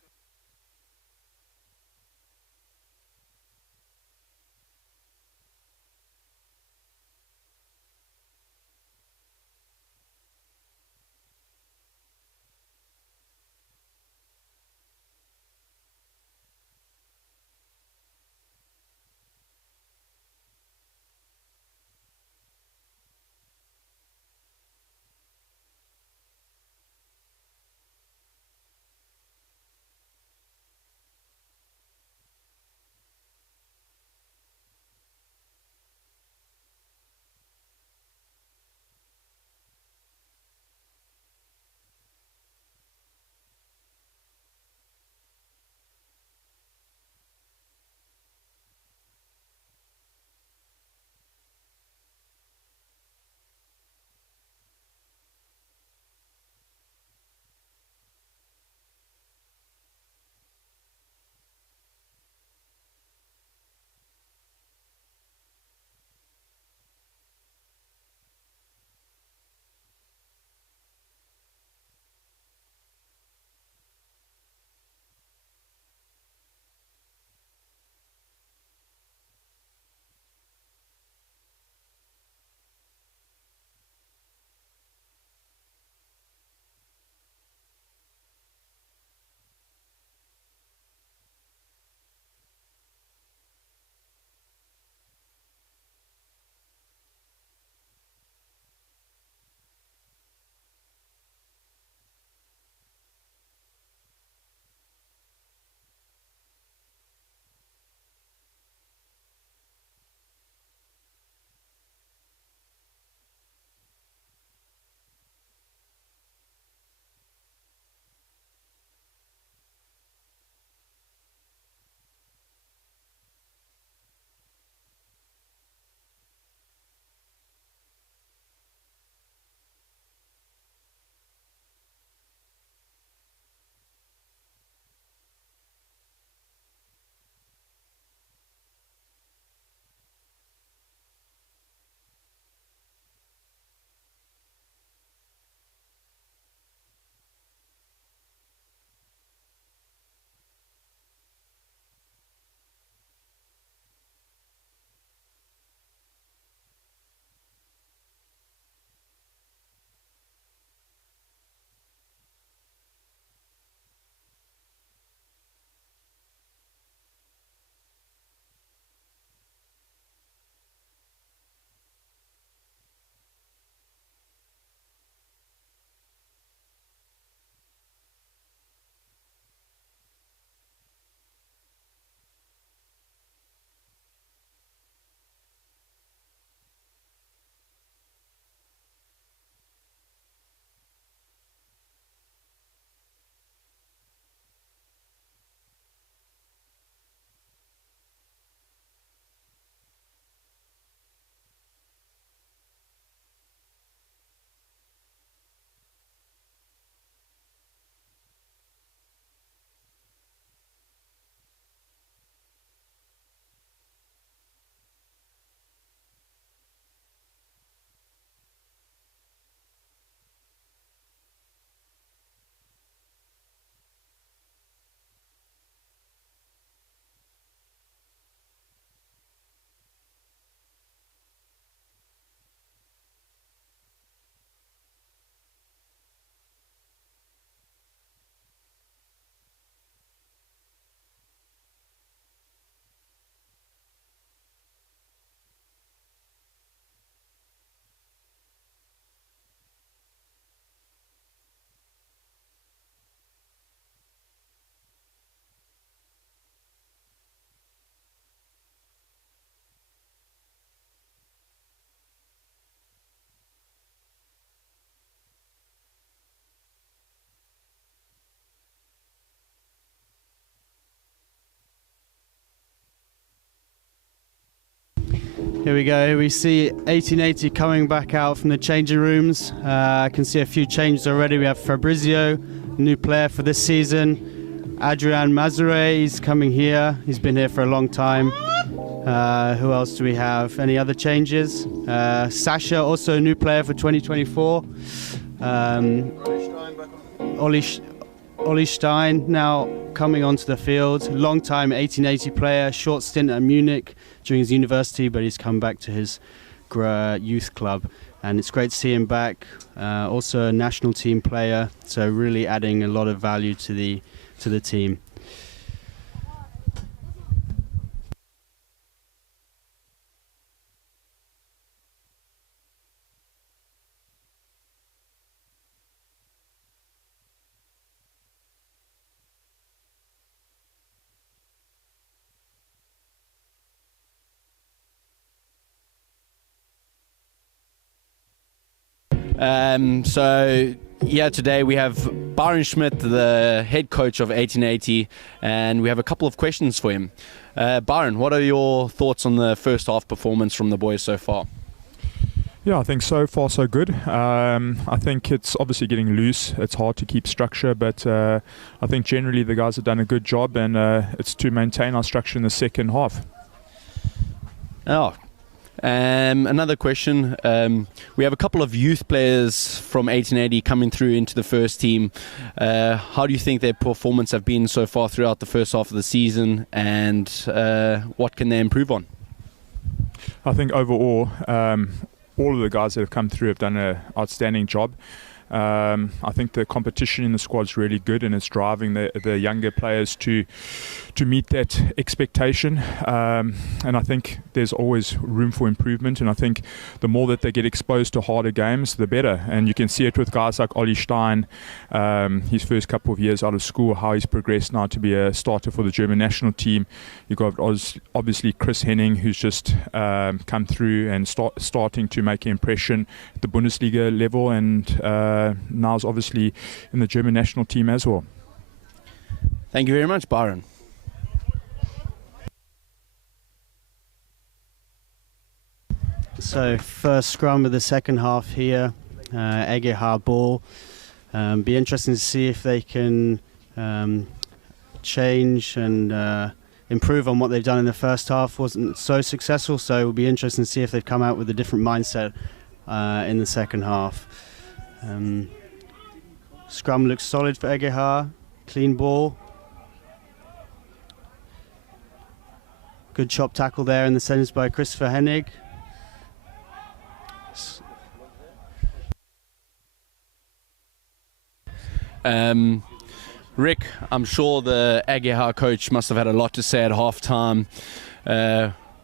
Here we go. We see 1880 coming back out from the changing rooms. I can see a few changes already. We have Fabrizio, new player for this season. Adrian Mazure, he's coming here. He's been here for a long time. Who else do we have? Any other changes? Sasha, also a new player for 2024. Ollie Stein now coming onto the field. Long-time 1880 player, short stint at Munich during his university, but he's come back to his youth club. And it's great to see him back. Also a national team player, so really adding a lot of value to the team. So yeah, today we have Byron Schmidt, the head coach of 1880, and we have a couple of questions for him. Byron, what are your thoughts on the first half performance from the boys so far? Yeah, I think so far so good. I think it's obviously getting loose. It's hard to keep structure, but I think generally the guys have done a good job, and it's to maintain our structure in the second half. Oh. Another question. We have a couple of youth players from 1880 coming through into the first team. How do you think their performance have been so far throughout the first half of the season, and what can they improve on? I think overall, all of the guys that have come through have done an outstanding job. I think the competition in the squad is really good, and it's driving the younger players to meet that expectation. And I think there's always room for improvement. And I think the more that they get exposed to harder games, the better. And you can see it with guys like Ollie Stein, his first couple of years out of school, how he's progressed now to be a starter for the German national team. You've got obviously Chris Henning, who's just come through and starting to make an impression at the Bundesliga level, and now is obviously in the German national team as well. Thank you very much, Byron. So first scrum of the second half here, RGH ball. Be interesting to see if they can change and improve on what they've done in the first half. Wasn't so successful, so it will be interesting to see if they've come out with a different mindset in the second half. Scrum looks solid for RGH, clean ball. Good chop tackle there in the centres by Christopher Hennig. Rick, I'm sure the RGH coach must have had a lot to say at halftime.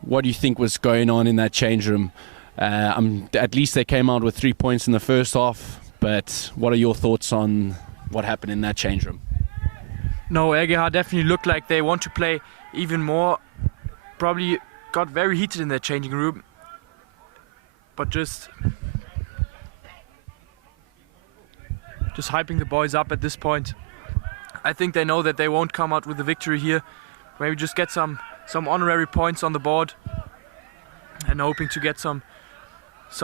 What do you think was going on in that change room? At least they came out with 3 points in the first half, but what are your thoughts on what happened in that change room? No, RGH definitely looked like they want to play even more. Probably got very heated in their changing room, but just hyping the boys up at this point. I think they know that they won't come out with the victory here. Maybe just get some honorary points on the board, and hoping to get some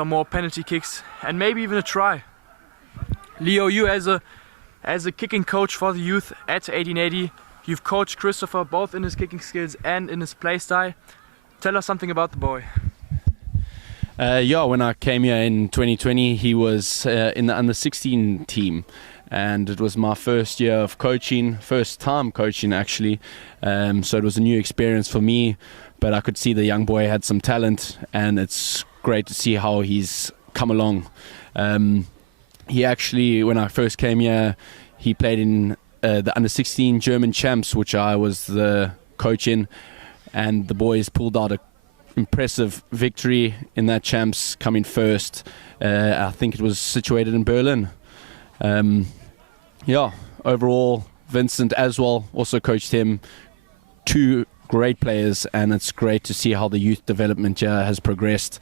more penalty kicks and maybe even a try. Leo, you as a kicking coach for the youth at 1880, you've coached Christopher both in his kicking skills and in his play style. Tell us something about the boy. Yeah, when I came here in 2020, he was in the under-16 team, and it was my first year of coaching, first time coaching actually. So it was a new experience for me, but I could see the young boy had some talent, and it's great to see how he's come along. He actually, when I first came here, he played in the under-16 German champs, which I was the coach in, and the boys pulled out a impressive victory in that champs, coming first. I think it was situated in Berlin. Yeah, overall, Vincent as well also coached him. Two great players, and it's great to see how the youth development here has progressed.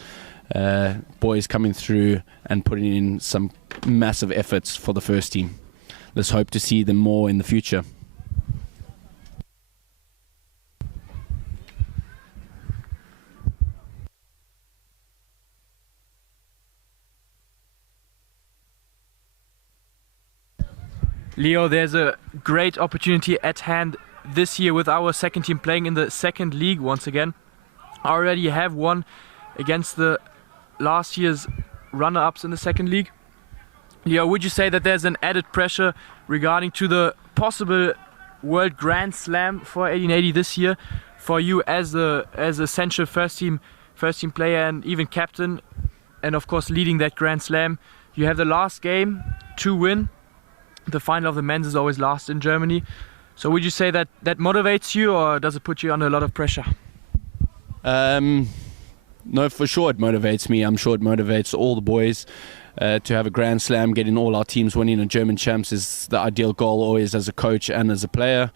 Boys coming through and putting in some massive efforts for the first team. Let's hope to see them more in the future. Leo, there's a great opportunity at hand this year with our second team playing in the second league once again. Already have won against the last year's runner-ups in the second league. Leo, would you say that there's an added pressure regarding to the possible World Grand Slam for 1880 this year for you as essential first team player and even captain, and of course leading that Grand Slam? You have the last game to win. The final of the men's is always last in Germany. So would you say that that motivates you, or does it put you under a lot of pressure? No, for sure it motivates me. I'm sure it motivates all the boys. To have a Grand Slam, getting all our teams winning a German champs is the ideal goal always as a coach and as a player.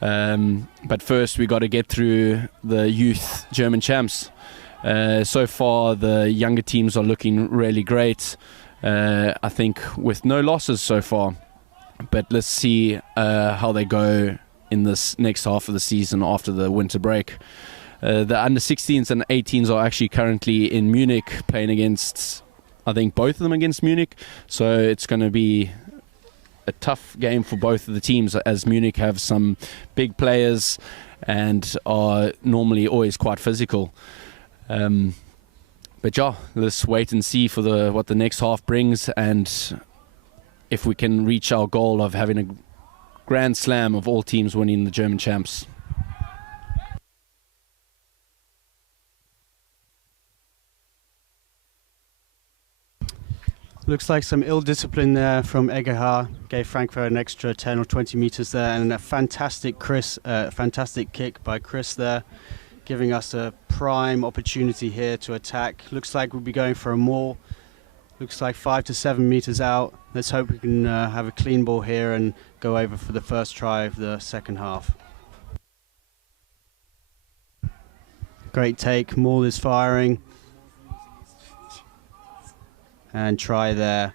But first we got to get through the youth German champs. So far the younger teams are looking really great. I think with no losses so far. But let's see how they go in this next half of the season after the winter break. The under 16s and 18s are actually currently in Munich playing against, I think, both of them against Munich. So it's going to be a tough game for both of the teams, as Munich have some big players and are normally always quite physical. But yeah, let's wait and see for what the next half brings, and if we can reach our goal of having a Grand Slam of all teams winning the German champs. Looks like some ill discipline there from RGH. Gave Frankfurt an extra 10 or 20 meters there, and a fantastic kick by Chris there, giving us a prime opportunity here to attack. Looks like we'll be going for a maul. Looks like 5 to 7 meters out. Let's hope we can have a clean ball here and go over for the first try of the second half. Great take. Maul is firing. And try there.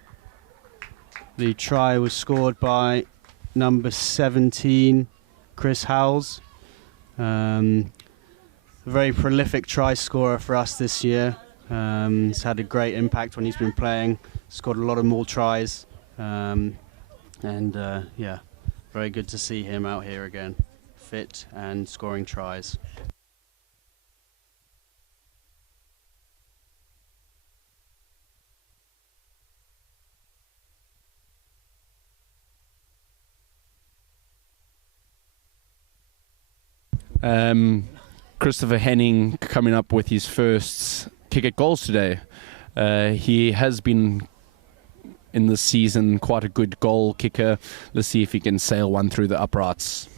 The try was scored by number 17, Chris Howells. A very prolific try scorer for us this year. He's had a great impact when he's been playing. Scored a lot of more tries. Yeah, very good to see him out here again, fit and scoring tries. Christopher Henning coming up with his first kick at goals today. He has been in this season quite a good goal kicker. Let's see if he can sail one through the uprights.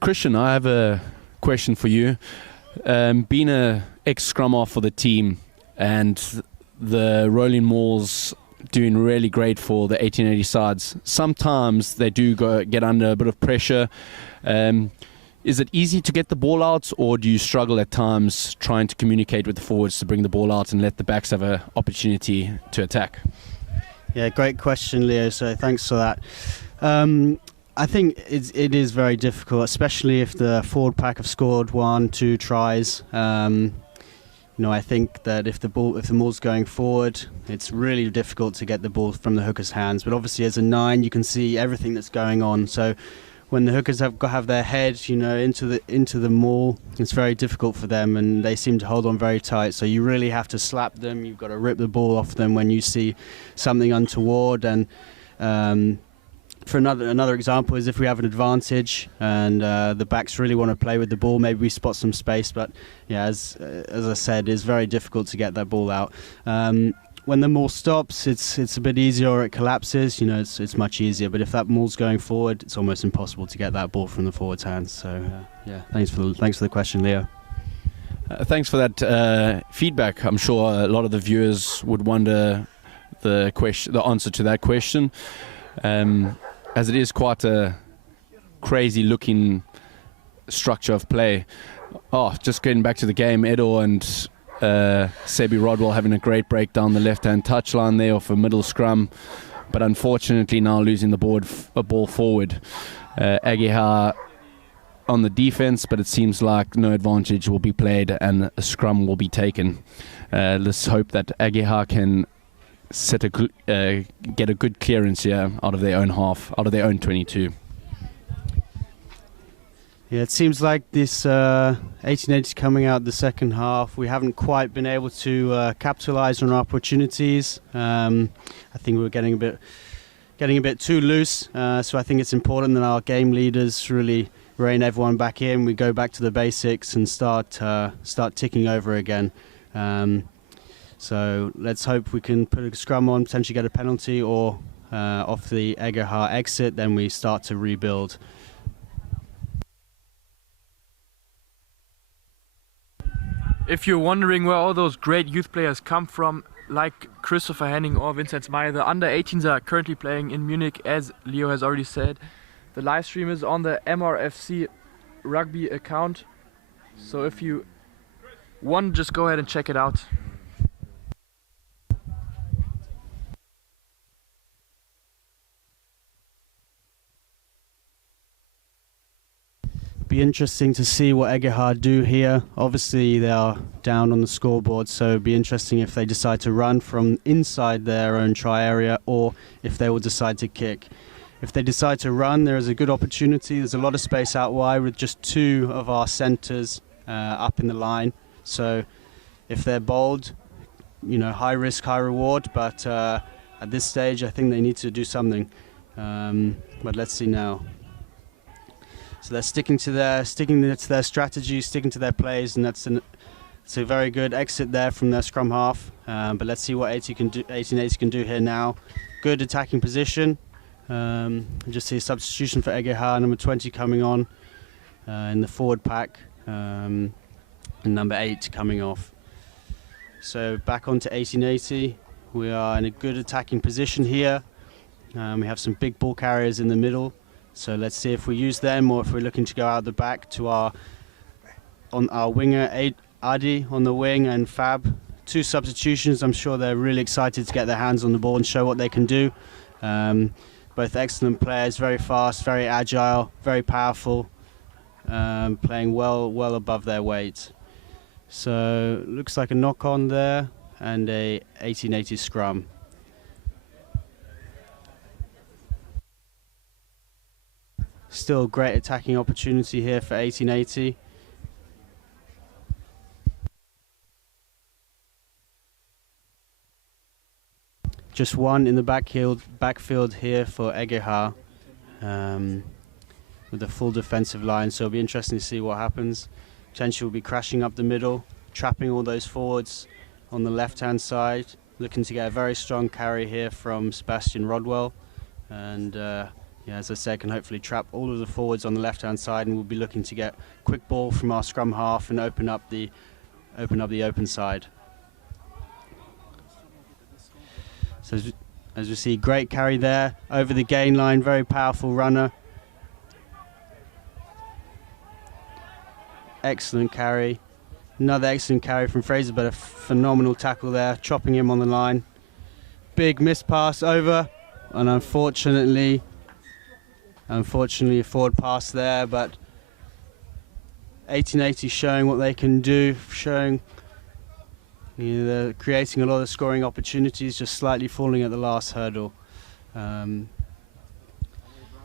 Christian, I have a question for you. Being a ex-scrum half for the team and the rolling mauls doing really great for the 1880 sides, sometimes they do get under a bit of pressure. Is it easy to get the ball out, or do you struggle at times trying to communicate with the forwards to bring the ball out and let the backs have an opportunity to attack? Yeah, great question, Leo, so thanks for that. I think it is very difficult, especially if the forward pack have scored 1-2 tries. I think that if the maul's going forward, it's really difficult to get the ball from the hookers' hands. But obviously, as a 9, you can see everything that's going on. So when the hookers have their head, into the maul, it's very difficult for them, and they seem to hold on very tight. So you really have to slap them. You've got to rip the ball off them when you see something untoward. And for another example is if we have an advantage and the backs really want to play with the ball, maybe we spot some space. But yeah, as I said, it's very difficult to get that ball out. When the maul stops, it's a bit easier, or it collapses. It's much easier. But if that maul's going forward, it's almost impossible to get that ball from the forward's hands. So yeah, thanks for the question, Leo. Thanks for that feedback. I'm sure a lot of the viewers would wonder the answer to that question. As it is quite a crazy looking structure of play. Just getting back to the game, Edo and Sebi Rodwell having a great break down the left-hand touchline there off a middle scrum, but unfortunately now losing the ball forward. RGH on the defense, but it seems like no advantage will be played and a scrum will be taken. Let's hope that RGH can get a good clearance here out of their own half, out of their own 22. Yeah, it seems like this 1880 coming out the second half, we haven't quite been able to capitalize on our opportunities. I think we're getting a bit too loose. So I think it's important that our game leaders really rein everyone back in. We go back to the basics and start ticking over again. So let's hope we can put a scrum on, potentially get a penalty, or off the RGH exit, then we start to rebuild. If you're wondering where all those great youth players come from, like Christopher Henning or Vincent Meyer, the under-18s are currently playing in Munich, as Leo has already said. The live stream is on the MRFC rugby account, so if you want, just go ahead and check it out. Be interesting to see what RGH do here. Obviously they are down on the scoreboard, so it'd be interesting if they decide to run from inside their own try area or if they will decide to kick. If they decide to run, there is a good opportunity. There's a lot of space out wide with just two of our centres up in the line. So if they're bold, you know, high risk, high reward, but at this stage I think they need to do something. But let's see now. So they're sticking to their strategy, sticking to their plays, and it's a very good exit there from their scrum half. But let's see what 1880 can do here now. Good attacking position. Just see a substitution for RGH, number 20 coming on in the forward pack, and number 8 coming off. So back onto 1880. We are in a good attacking position here. We have some big ball carriers in the middle. So let's see if we use them or if we're looking to go out the back to our winger, Adi on the wing and Fab. 2 substitutions. I'm sure they're really excited to get their hands on the ball and show what they can do. Both excellent players, very fast, very agile, very powerful, playing well above their weight. So looks like a knock on there and a 1880 scrum. Still great attacking opportunity here for 1880. Just one in the backfield here for RGH with a full defensive line, so it'll be interesting to see what happens. Potentially will be crashing up the middle, trapping all those forwards on the left-hand side, looking to get a very strong carry here from Sebastian Rodwell, and yeah, as I said, can hopefully trap all of the forwards on the left-hand side, and we'll be looking to get quick ball from our scrum half and open up the open side. So as we see, great carry there over the gain line, very powerful runner. Excellent carry. Another excellent carry from Fraser, but a phenomenal tackle there, chopping him on the line. Big miss pass over, and unfortunately a forward pass there, but 1880 showing what they can do, showing, you know, they're creating a lot of scoring opportunities, just slightly falling at the last hurdle.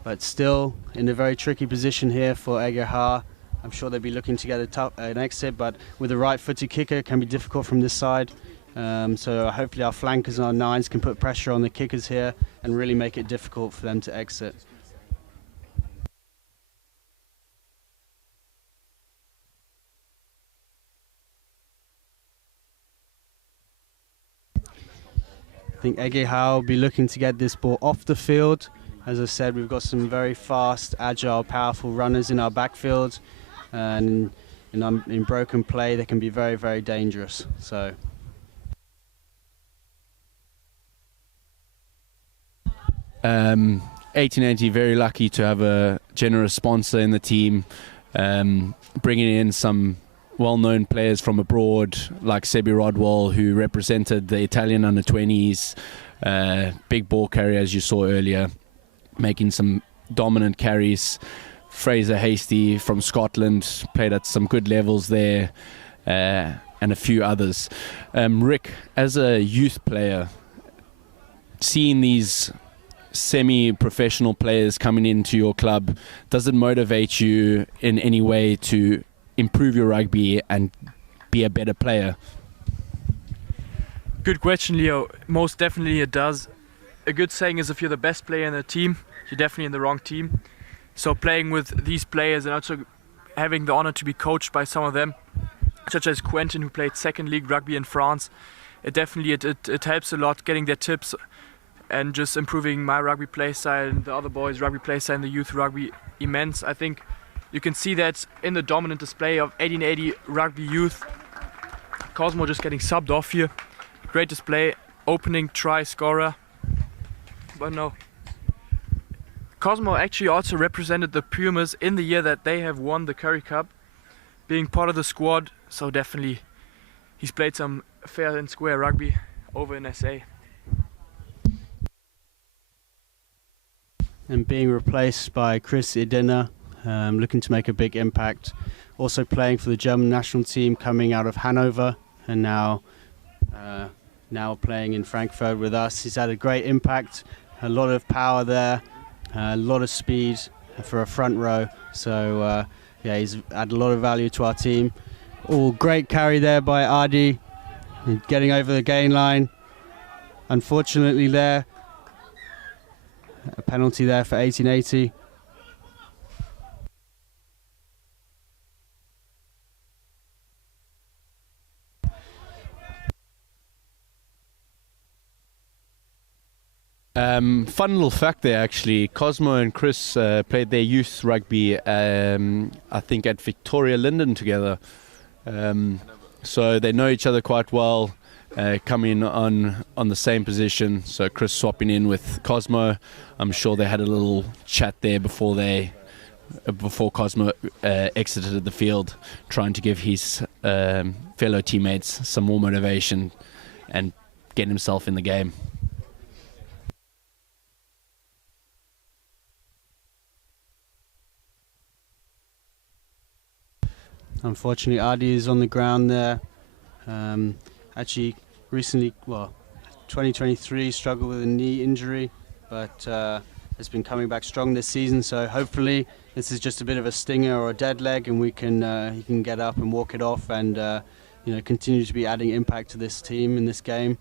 But still in a very tricky position here for RGH. I'm sure they'll be looking to get an exit, but with a right-footed kicker it can be difficult from this side. So hopefully our flankers and our nines can put pressure on the kickers here and really make it difficult for them to exit. I think RGH will be looking to get this ball off the field. As I said, we've got some very fast, agile, powerful runners in our backfield, and in broken play they can be very, very dangerous. So 1880 very lucky to have a generous sponsor in the team, bringing in some well-known players from abroad like Sebi Rodwell, who represented the Italian under-20s, big ball carrier as you saw earlier, making some dominant carries Fraser Hasty from Scotland, played at some good levels there, and a few others. Rick, as a youth player, seeing these semi-professional players coming into your club, does it motivate you in any way to improve your rugby and be a better player? Good question, Leo. Most definitely it does. A good saying is if you're the best player in the team, you're definitely in the wrong team. So playing with these players and also having the honor to be coached by some of them, such as Quentin, who played second league rugby in France, it definitely it helps a lot getting their tips and just improving my rugby play style and the other boys' rugby play style and the youth rugby immense. I think you can see that in the dominant display of 1880 rugby youth. Cosmo just getting subbed off here. Great display, opening try scorer. But no. Cosmo actually also represented the Pumas in the year that they have won the Currie Cup, being part of the squad, so definitely he's played some fair and square rugby over in SA. And being replaced by Chris Idena, looking to make a big impact. Also playing for the German national team, coming out of Hanover, and now playing in Frankfurt with us. He's had a great impact, a lot of power there, a lot of speed for a front row. So yeah, he's added a lot of value to our team. Oh, great carry there by Adi, getting over the gain line. Unfortunately there, a penalty there for 1880. Fun little fact there, actually. Cosmo and Chris played their youth rugby, I think, at Victoria Linden together. So they know each other quite well, coming on the same position. So Chris swapping in with Cosmo. I'm sure they had a little chat there before Cosmo exited the field, trying to give his fellow teammates some more motivation and get himself in the game. Unfortunately, Adi is on the ground there. Actually, recently, 2023, struggled with a knee injury, but has been coming back strong this season. So hopefully, this is just a bit of a stinger or a dead leg, and he can get up and walk it off, and continue to be adding impact to this team in this game.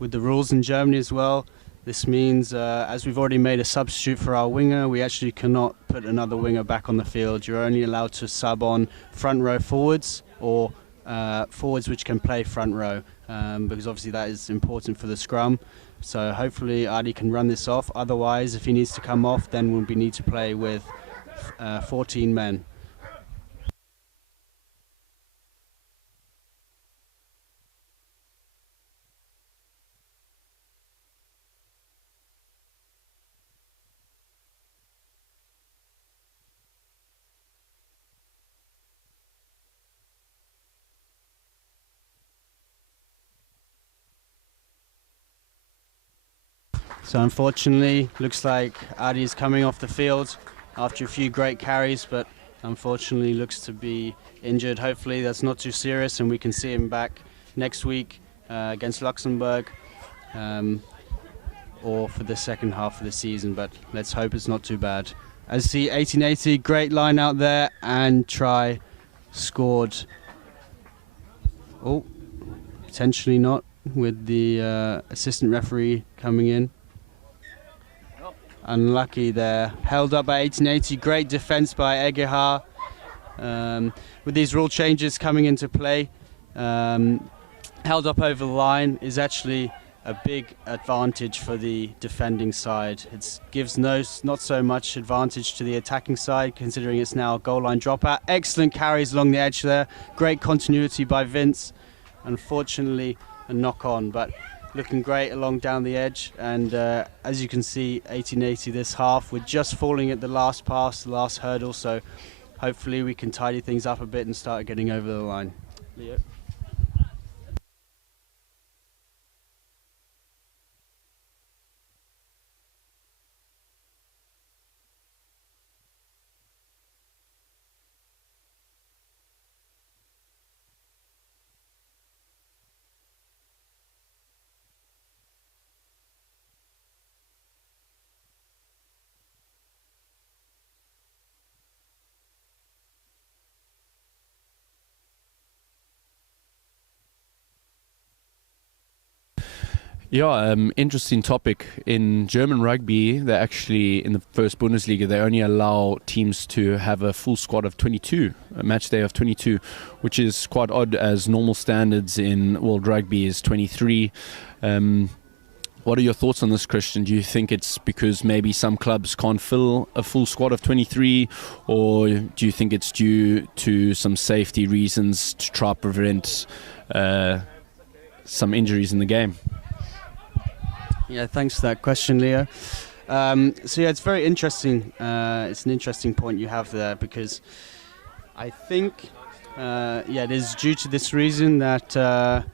With the rules in Germany as well, this means as we've already made a substitute for our winger, we actually cannot put another winger back on the field. You're only allowed to sub on front row forwards or forwards which can play front row, because obviously that is important for the scrum. So hopefully Adi can run this off. Otherwise, if he needs to come off, then we'll need to play with 14 men. So unfortunately, looks like Adi is coming off the field after a few great carries, but unfortunately looks to be injured. Hopefully that's not too serious and we can see him back next week against Luxembourg, or for the second half of the season, but let's hope it's not too bad. As you see, 1880, great line out there, and try scored. Oh, potentially not, with the assistant referee coming in. Unlucky there. Held up by 1880. Great defense by RGH. With these rule changes coming into play, held up over the line is actually a big advantage for the defending side. It gives not so much advantage to the attacking side, considering it's now a goal line dropout. Excellent carries along the edge there. Great continuity by Vince. Unfortunately, a knock on, but looking great along down the edge. And as you can see, 1880 this half, we're just falling at the last pass, the last hurdle, so hopefully we can tidy things up a bit and start getting over the line. Leo. Yeah, interesting topic. In German rugby, they actually, in the first Bundesliga, they only allow teams to have a full squad of 22, a match day of 22, which is quite odd as normal standards in world rugby is 23. What are your thoughts on this, Christian? Do you think it's because maybe some clubs can't fill a full squad of 23, or do you think it's due to some safety reasons to try to prevent some injuries in the game? Yeah, thanks for that question, Leo. So yeah, it's very interesting. It's an interesting point you have there, because I think it is due to this reason that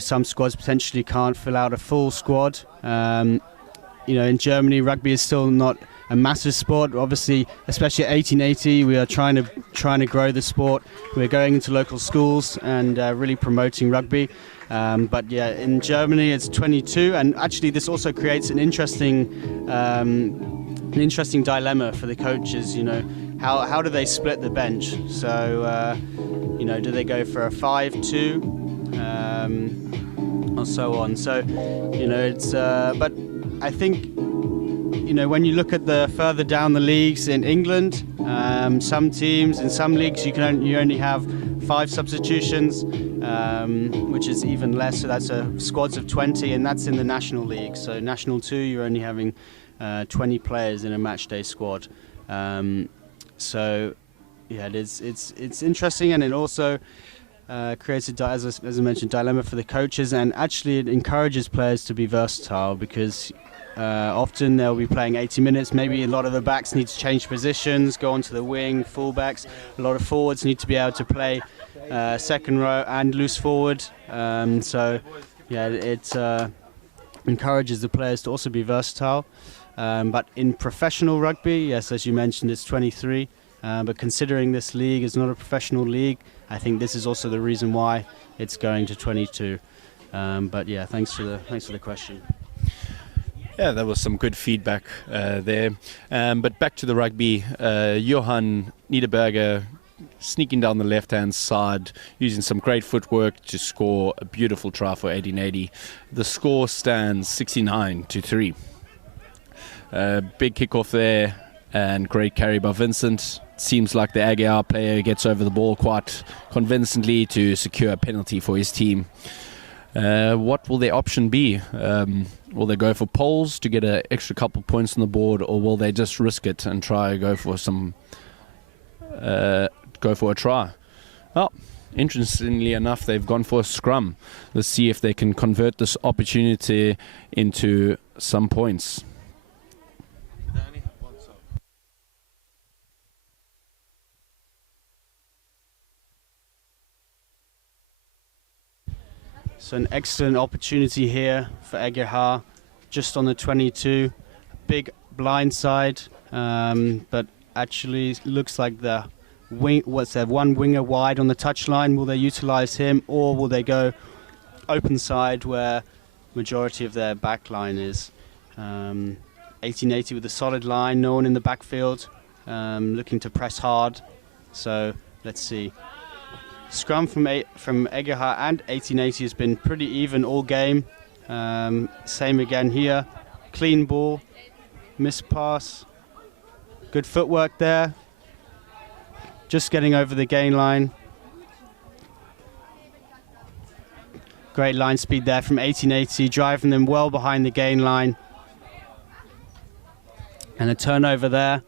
some squads potentially can't fill out a full squad. In Germany, rugby is still not a massive sport. Obviously, especially at 1880, we are trying to grow the sport. We're going into local schools and really promoting rugby. But yeah, in Germany it's 22, and actually this also creates an interesting dilemma for the coaches. How do they split the bench? So do they go for a 5-2 or so on? So it's but I think when you look at the further down the leagues in England, some teams in some leagues you only have 5 substitutions, which is even less. So that's squads of 20, and that's in the National League. So National 2, you're only having 20 players in a match day squad. So yeah, it's interesting, and it also creates as I mentioned, dilemma for the coaches, and actually it encourages players to be versatile, because often they'll be playing 80 minutes. Maybe a lot of the backs need to change positions, go onto the wing, fullbacks. A lot of forwards need to be able to play second row and loose forward. So yeah, it encourages the players to also be versatile. But in professional rugby, yes, as you mentioned, it's 23. But considering this league is not a professional league, I think this is also the reason why it's going to 22. But yeah, thanks for the question. Yeah, that was some good feedback there. But back to the rugby, Johan Niederberger sneaking down the left-hand side, using some great footwork to score a beautiful try for 1880. The score stands 69-3. Big kickoff there, and great carry by Vincent. Seems like the RGH player gets over the ball quite convincingly to secure a penalty for his team. What will their option be? Will they go for poles to get an extra couple points on the board, or will they just risk it and try go for a try? Well, interestingly enough, they've gone for a scrum. Let's see if they can convert this opportunity into some points. So an excellent opportunity here for RGH, just on the 22. Big blind side, but actually looks like the one winger wide on the touchline. Will they utilize him, or will they go open side where majority of their back line is? 1880 with a solid line, no one in the backfield, looking to press hard. So let's see. Scrum from RGH and 1880 has been pretty even all game. Same again here. Clean ball, missed pass, good footwork there. Just getting over the gain line. Great line speed there from 1880, driving them well behind the gain line. And a turnover there.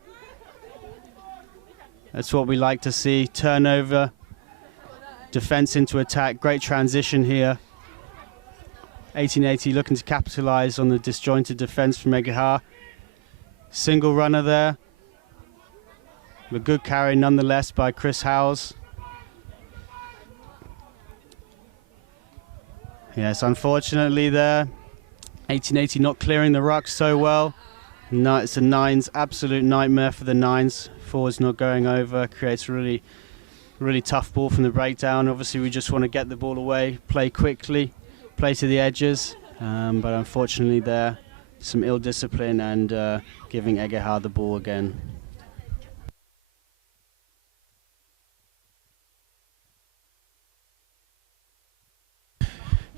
That's what we like to see, turnover. Defense into attack, great transition here. 1880 looking to capitalize on the disjointed defense from RGH. Single runner there. A good carry nonetheless by Chris Howes. Yes, unfortunately there, 1880 not clearing the ruck so well. No, it's a nines, absolute nightmare for the nines. Forwards not going over, creates really tough ball from the breakdown. Obviously we just want to get the ball away, play quickly, play to the edges, but unfortunately there, some ill discipline and giving RGH the ball again.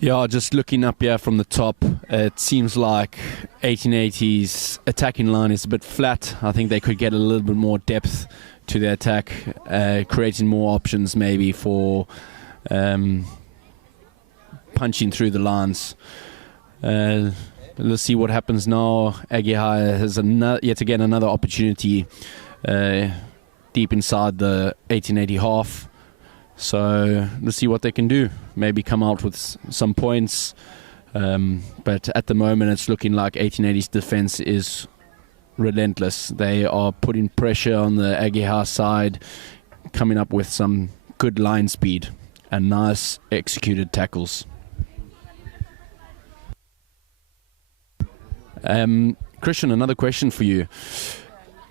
Yeah, just looking up here from the top, it seems like 1880's attacking line is a bit flat. I think they could get a little bit more depth to their attack, creating more options maybe for punching through the lines. Let's see what happens now. RGH has yet again another opportunity deep inside the 1880 half. So let's see what they can do. Maybe come out with some points. But at the moment, it's looking like 1880's defense is relentless. They are putting pressure on the RGH side, coming up with some good line speed and nice executed tackles. Christian, another question for you.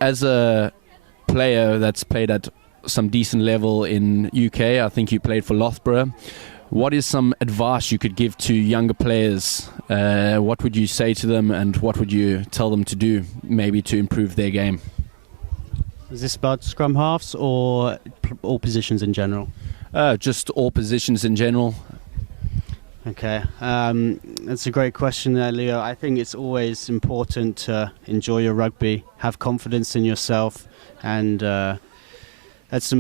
As a player that's played at some decent level in UK, I think you played for Loughborough. What is some advice you could give to younger players? What would you say to them, and what would you tell them to do, maybe to improve their game? Is this about scrum halves or all positions in general? Just all positions in general. Okay, that's a great question there, Leo. I think it's always important to enjoy your rugby, have confidence in yourself, and that's the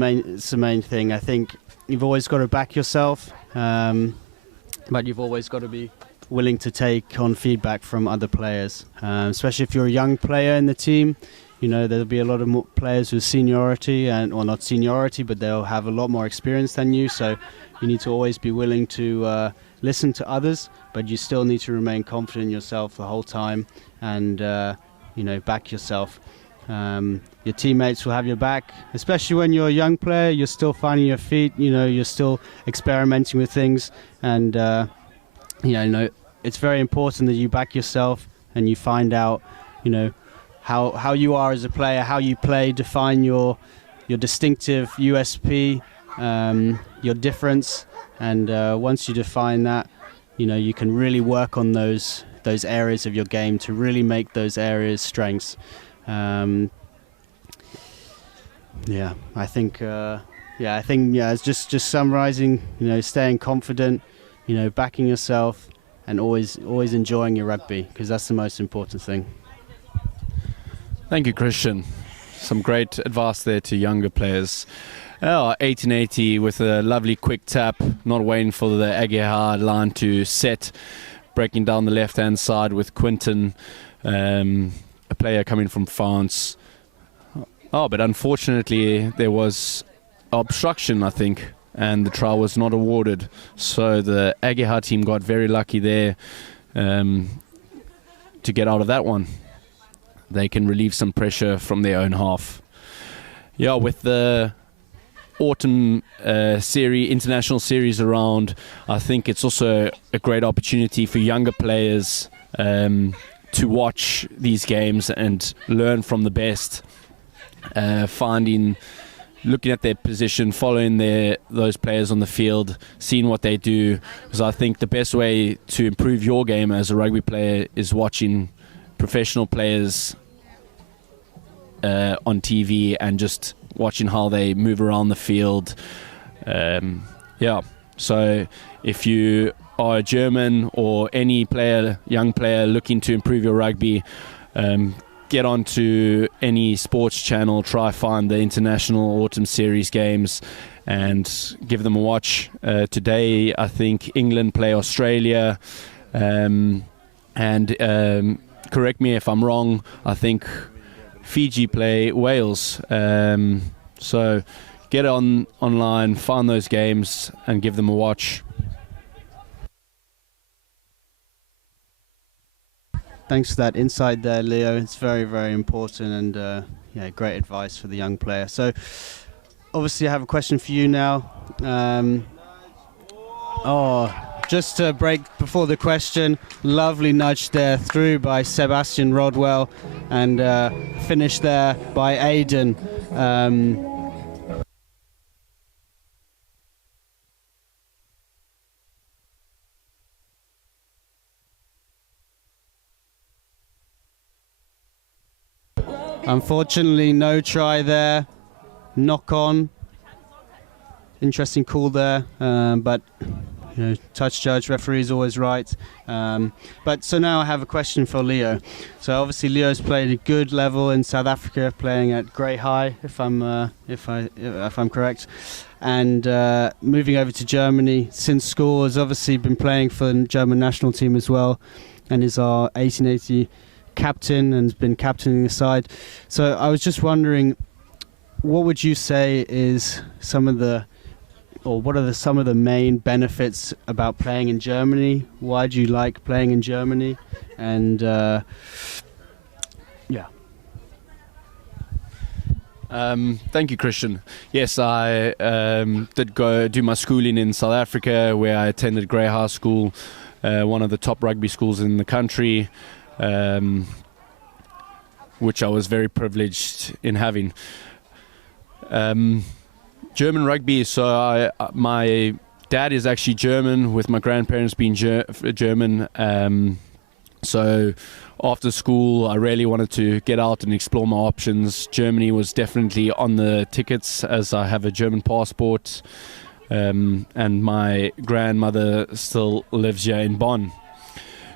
main thing. I think you've always got to back yourself, but you've always got to be willing to take on feedback from other players, especially if you're a young player in the team. You know, there'll be a lot of more players with seniority, or not seniority, but they'll have a lot more experience than you, so you need to always be willing to listen to others, but you still need to remain confident in yourself the whole time, and you know, back yourself. Your teammates will have your back, especially when you're a young player. You're still finding your feet, you know, you're still experimenting with things, and you know, it's very important that you back yourself and you find out, you know, how you are as a player, how you play, define your distinctive USP, your difference, and once you define that, you know, you can really work on those areas of your game to really make those areas strengths. Yeah, I think it's just summarizing, you know, staying confident, you know, backing yourself, and always enjoying your rugby, because that's the most important thing. Thank you, Christian. Some great advice there to younger players. 1880 with a lovely quick tap, not waiting for the RGH line to set, breaking down the left-hand side with Quinton, a player coming from France. But unfortunately there was obstruction, I think, and the try was not awarded. So the RGH team got very lucky there to get out of that one. They can relieve some pressure from their own half. Yeah, with the autumn international series around, I think it's also a great opportunity for younger players to watch these games and learn from the best, looking at their position, following those players on the field, seeing what they do. Because I think the best way to improve your game as a rugby player is watching professional players on TV and just watching how they move around the field. So if you are a German or any young player looking to improve your rugby, get onto any sports channel, try find the international autumn series games and give them a watch. Today I think England play Australia, and correct me if I'm wrong, I think Fiji play Wales. So get online, find those games and give them a watch. Thanks for that insight there, Leo. It's very, very important, and great advice for the young player. So obviously I have a question for you now. Just to break before the question, lovely nudge there through by Sebastian Rodwell, and finished there by Aidan. Unfortunately, no try there. Knock on. Interesting call there, but touch judge, referee is always right. But so now I have a question for Leo. So obviously Leo's played a good level in South Africa, playing at grey high, if I'm correct. And moving over to Germany since school, has obviously been playing for the German national team as well, and is our 1880 captain and has been captaining the side. So I was just wondering, what would you say is some of the main benefits about playing in Germany? Why do you like playing in Germany? And thank you, Christian. Yes, I did go do my schooling in South Africa, where I attended Grey High School, one of the top rugby schools in the country, which I was very privileged in having. German rugby, so my dad is actually German, with my grandparents being German. So after school, I really wanted to get out and explore my options. Germany was definitely on the tickets, as I have a German passport, and my grandmother still lives here in Bonn.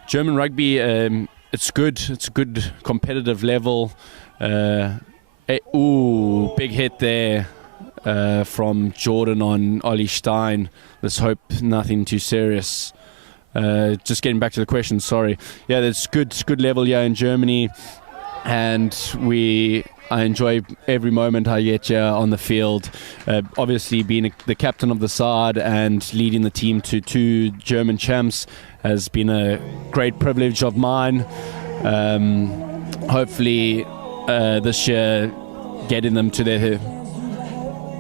German rugby, it's good. It's a good competitive level. Big hit there from Jordan on Ollie Stein. Let's hope nothing too serious. Just getting back to the question, sorry. Yeah, there's good level here in Germany, and I enjoy every moment I get here on the field. Obviously, being the captain of the side and leading the team to 2 German champs has been a great privilege of mine. Hopefully, this year, getting them to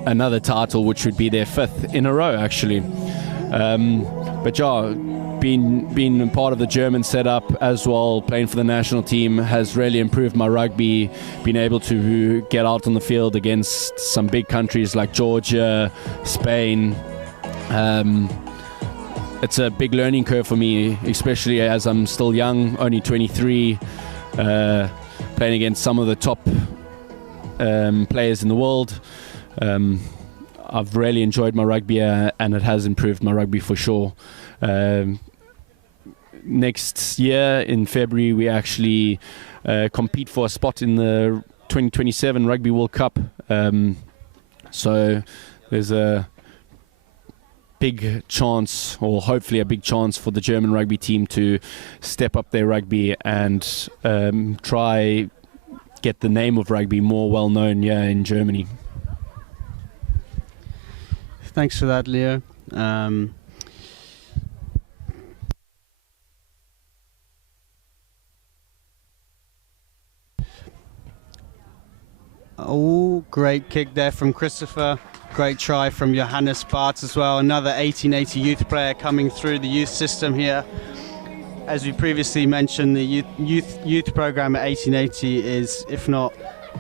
another title, which would be their 5th in a row, actually. But yeah, being part of the German setup as well, playing for the national team, has really improved my rugby. Being able to get out on the field against some big countries like Georgia, Spain. It's a big learning curve for me, especially as I'm still young, only 23, playing against some of the top players in the world. I've really enjoyed my rugby, and it has improved my rugby for sure. Next year in February, we actually compete for a spot in the 2027 Rugby World Cup. So there's a big chance, or hopefully a big chance, for the German rugby team to step up their rugby and try get the name of rugby more well known here in Germany. Thanks for that, Leo. Oh, great kick there from Christopher. Great try from Johannes Bartz as well. Another 1880 youth player coming through the youth system here. As we previously mentioned, the youth program at 1880 is, if not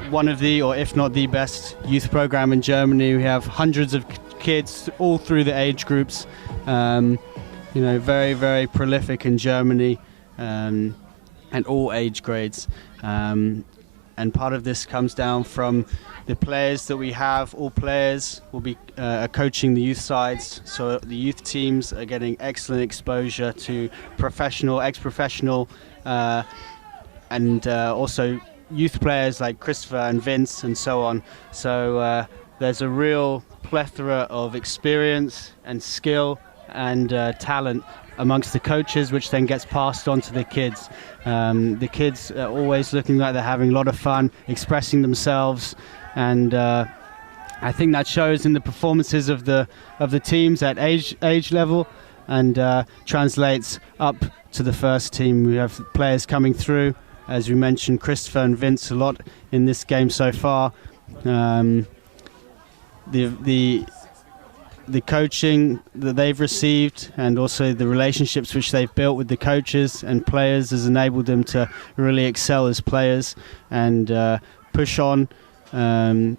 one of the, or if not the best youth program in Germany. We have hundreds of kids all through the age groups. Very, very prolific in Germany, and all age grades. And part of this comes down from the players that we have. All players will be coaching the youth sides, so the youth teams are getting excellent exposure to professional, ex-professional, and also youth players like Christopher and Vince and so on. So there's a real plethora of experience and skill and talent amongst the coaches, which then gets passed on to the kids. The kids are always looking like they're having a lot of fun, expressing themselves, and I think that shows in the performances of the teams at age level, and translates up to the first team. We have players coming through, as we mentioned, Christopher and Vince a lot in this game so far. The coaching that they've received, and also the relationships which they've built with the coaches and players, has enabled them to really excel as players and push on to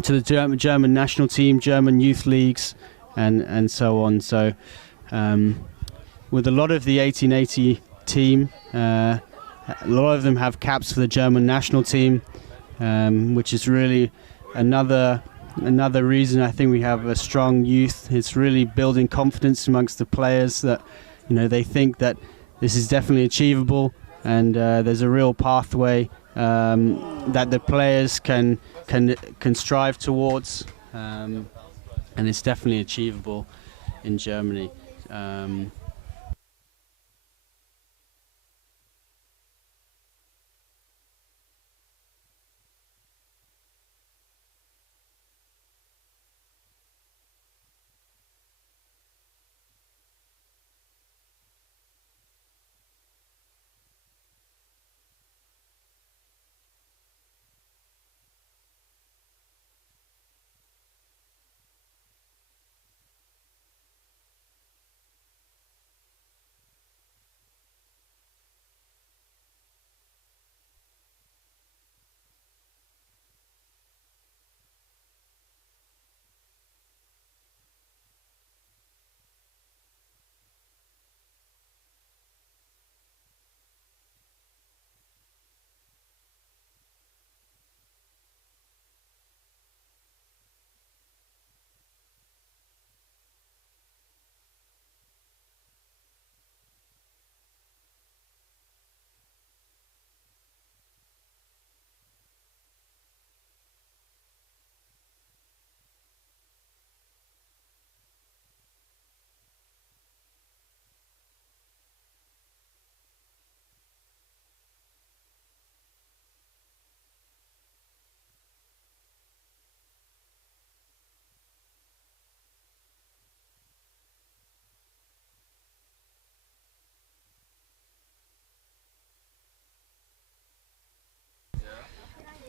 the German national team, German youth leagues, and so on. So with a lot of the 1880 team, a lot of them have caps for the German national team, which is really another another reason I think we have a strong youth. It's really building confidence amongst the players that, you know, they think that this is definitely achievable, and there's a real pathway that the players can strive towards, and it's definitely achievable in Germany.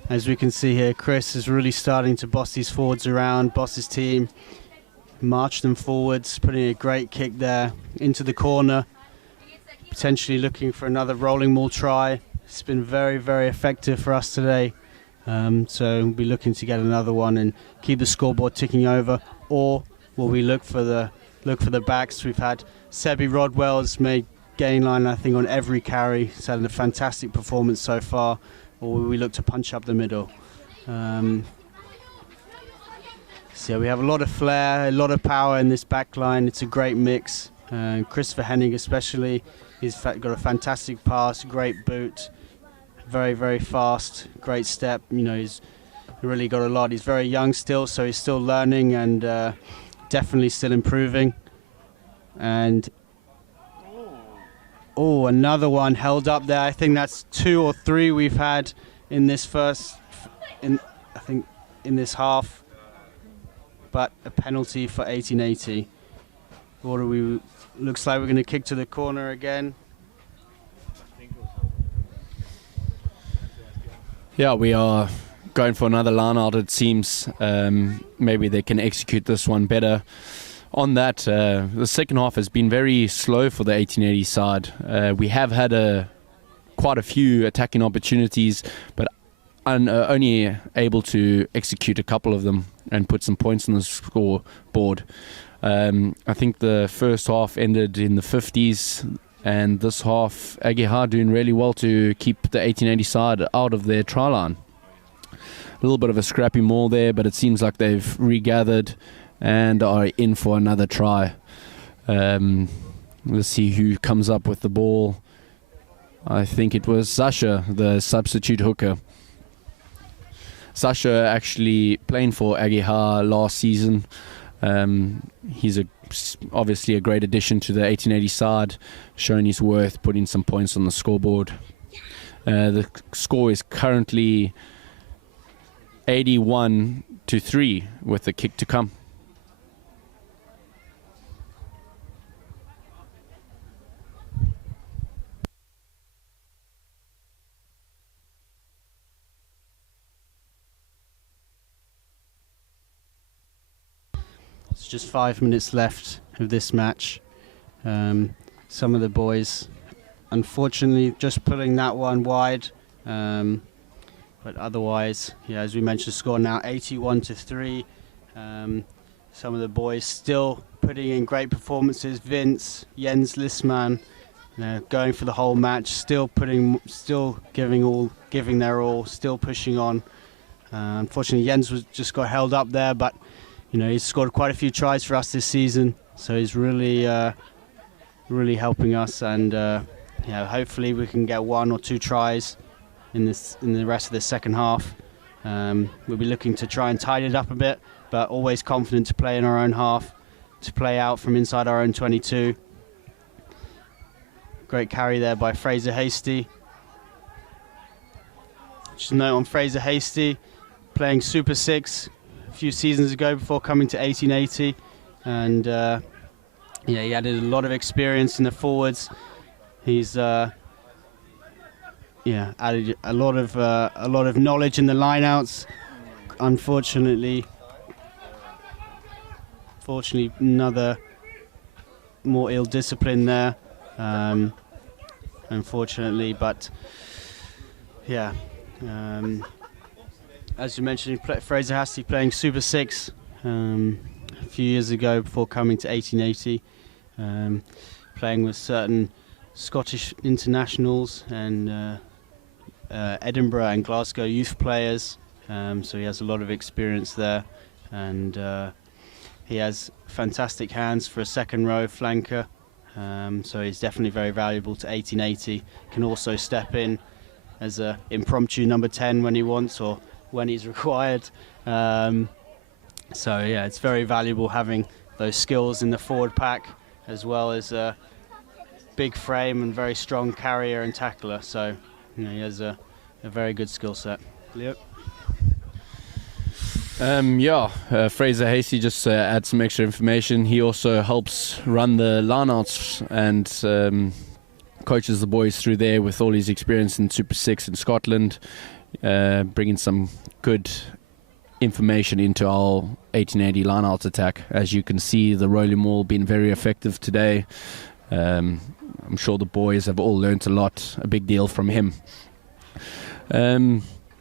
As we can see here, Chris is really starting to boss these forwards around, boss his team, march them forwards, putting a great kick there into the corner, potentially looking for another rolling maul try. It's been very, very effective for us today. So we'll be looking to get another one and keep the scoreboard ticking over, or will we look for the backs? We've had Sebi Rodwell's made gain line, I think, on every carry. He's had a fantastic performance so far. Or will we look to punch up the middle? So we have a lot of flair, a lot of power in this back line. It's a great mix. Christopher Henning especially, he's got a fantastic pass, great boot, very, very fast, great step. You know, he's really got a lot. He's very young still, so he's still learning and definitely still improving. And oh, another one held up there. I think that's 2 or 3 we've had in this in this half. But a penalty for 1880. What do we? Looks like we're going to kick to the corner again. Yeah, we are going for another line out. It seems maybe they can execute this one better. On that, the second half has been very slow for the 1880 side. We have had quite a few attacking opportunities, but only able to execute a couple of them and put some points on the scoreboard. I think the first half ended in the 50s, and this half, RGH doing really well to keep the 1880 side out of their try line. A little bit of a scrappy maul there, but it seems like they've regathered and are in for another try. Let's see who comes up with the ball. I think it was Sasha, the substitute hooker. Sasha actually playing for RGH last season. He's obviously a great addition to the 1880 side, showing his worth, putting some points on the scoreboard. The score is currently 81-3 with the kick to come. Just 5 minutes left of this match. Some of the boys, unfortunately, just pulling that one wide. But otherwise, yeah, as we mentioned, the score now 81-3. Some of the boys still putting in great performances. Vince, Jens Lissman, going for the whole match, still giving their all, still pushing on. Unfortunately, Jens just got held up there, but he's scored quite a few tries for us this season, so he's really really helping us, and hopefully we can get 1 or 2 tries in the rest of the second half. We'll be looking to try and tidy it up a bit, but always confident to play in our own half, to play out from inside our own 22. Great carry there by Fraser Hasty. Just a note on Fraser Hasty, playing Super 6 a few seasons ago before coming to 1880, and he added a lot of experience in the forwards. He's added a lot of knowledge in the lineouts. Unfortunately, another more ill discipline there. Unfortunately, but as you mentioned, Fraser Hasty playing Super 6 a few years ago before coming to 1880, playing with certain Scottish internationals and Edinburgh and Glasgow youth players, so he has a lot of experience there, and he has fantastic hands for a second row flanker, so he's definitely very valuable to 1880. Can also step in as a impromptu number 10 when he wants or when he's required, so it's very valuable having those skills in the forward pack, as well as a big frame and very strong carrier and tackler, so he has a very good skill set. Yep. Fraser Hasty, just to add some extra information, he also helps run the lineouts and coaches the boys through there with all his experience in Super 6 in Scotland, bringing some good information into our 1880 lineouts attack. As you can see, the rolling maul been very effective today. I'm sure the boys have all learnt a big deal from him.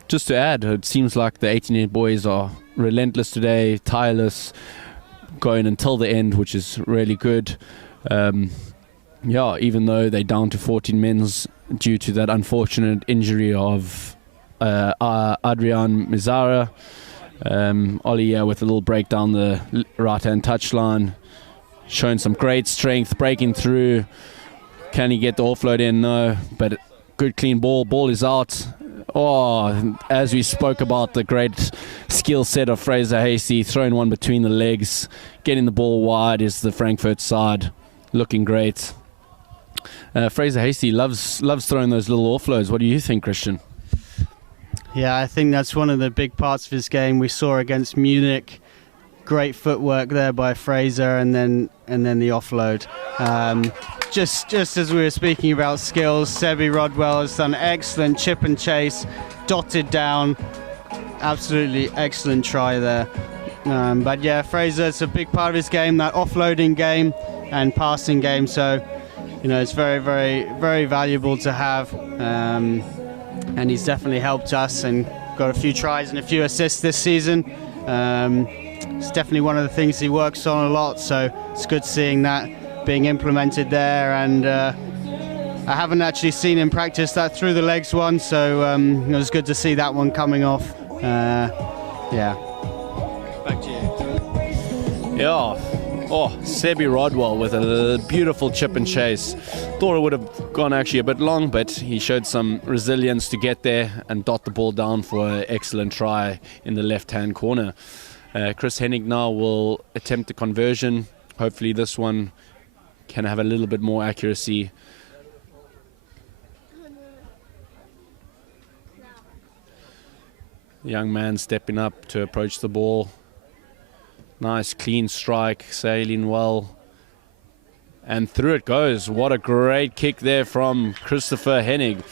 Just to add, it seems like the 1880 boys are relentless today, tireless, going until the end, which is really good. Even though they're down to 14 men due to that unfortunate injury of Adrian Mizara. Ollie with a little break down the right-hand touchline, showing some great strength, breaking through. Can he get the offload in? No, but good clean ball. Ball is out. As we spoke about the great skill set of Fraser Hasty, throwing one between the legs, getting the ball wide is the Frankfurt side, looking great. Fraser Hasty loves throwing those little offloads. What do you think, Christian? Yeah, I think that's one of the big parts of his game. We saw against Munich, great footwork there by Fraser, and then the offload. Just as we were speaking about skills, Sebi Rodwell has done excellent chip and chase, dotted down, absolutely excellent try there. Fraser, it's a big part of his game, that offloading game and passing game. So, it's very, very, very valuable to have. And he's definitely helped us and got a few tries and a few assists this season. It's definitely one of the things he works on a lot, so it's good seeing that being implemented there. And I haven't actually seen him practice that through the legs one, so it was good to see that one coming off. Back to you. Yeah. Sebi Rodwell with a beautiful chip and chase. Thought it would have gone actually a bit long, but he showed some resilience to get there and dot the ball down for an excellent try in the left-hand corner. Chris Hennig now will attempt the conversion. Hopefully this one can have a little bit more accuracy. The young man stepping up to approach the ball. Nice clean strike, sailing well. And through it goes. What a great kick there from Christopher Hennig.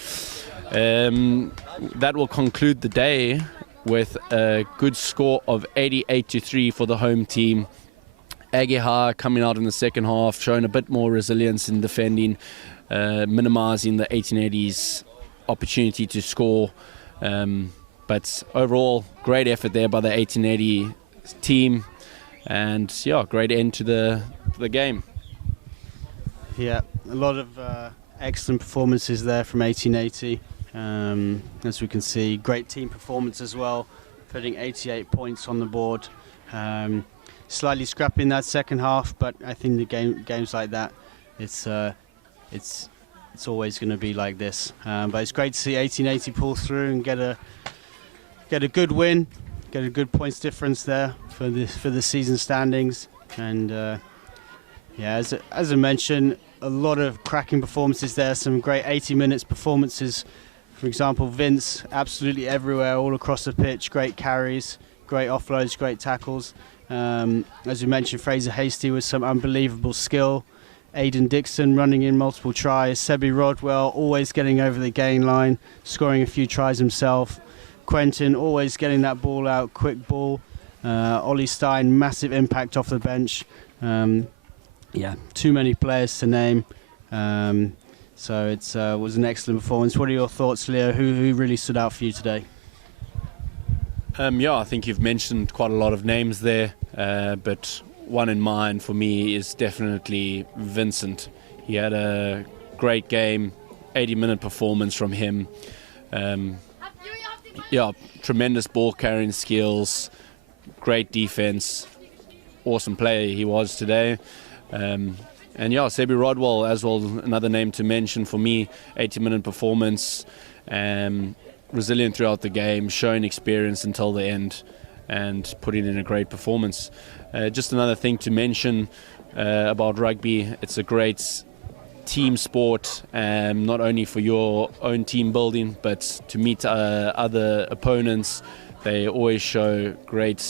That will conclude the day with a good score of 88-3 for the home team. RGH coming out in the second half, showing a bit more resilience in defending, minimizing the 1880s opportunity to score. But overall, great effort there by the 1880 team. And great end to the game. Yeah, a lot of excellent performances there from 1880. As we can see, great team performance as well putting 88 points on the board. Slightly scrappy in that second half, but I think the games like that, it's always going to be like this. But it's great to see 1880 pull through and get a good win, get a good points difference there for the season standings. And yeah, as I mentioned, a lot of cracking performances there. Some great 80 minutes performances. For example, Vince absolutely everywhere, all across the pitch. Great carries, great offloads, great tackles. As we mentioned, Fraser Hasty with some unbelievable skill. Aidan Dixon running in multiple tries. Sebi Rodwell always getting over the gain line, scoring a few tries himself. Quentin always getting that ball out, quick ball. Ollie Stein, massive impact off the bench. Yeah, too many players to name. So it was an excellent performance. What are your thoughts, Leo? Who really stood out for you today? Yeah, I think you've mentioned quite a lot of names there, but one in mind for me is definitely Vincent. He had a great game, 80-minute performance from him. Yeah, tremendous ball carrying skills, great defense, awesome player he was today. And yeah, Sebi Rodwell as well, another name to mention for me. 80-minute performance, resilient throughout the game, showing experience until the end, and putting in a great performance. Just another thing to mention about rugby, it's a great team sport, not only for your own team building, but to meet other opponents. They always show great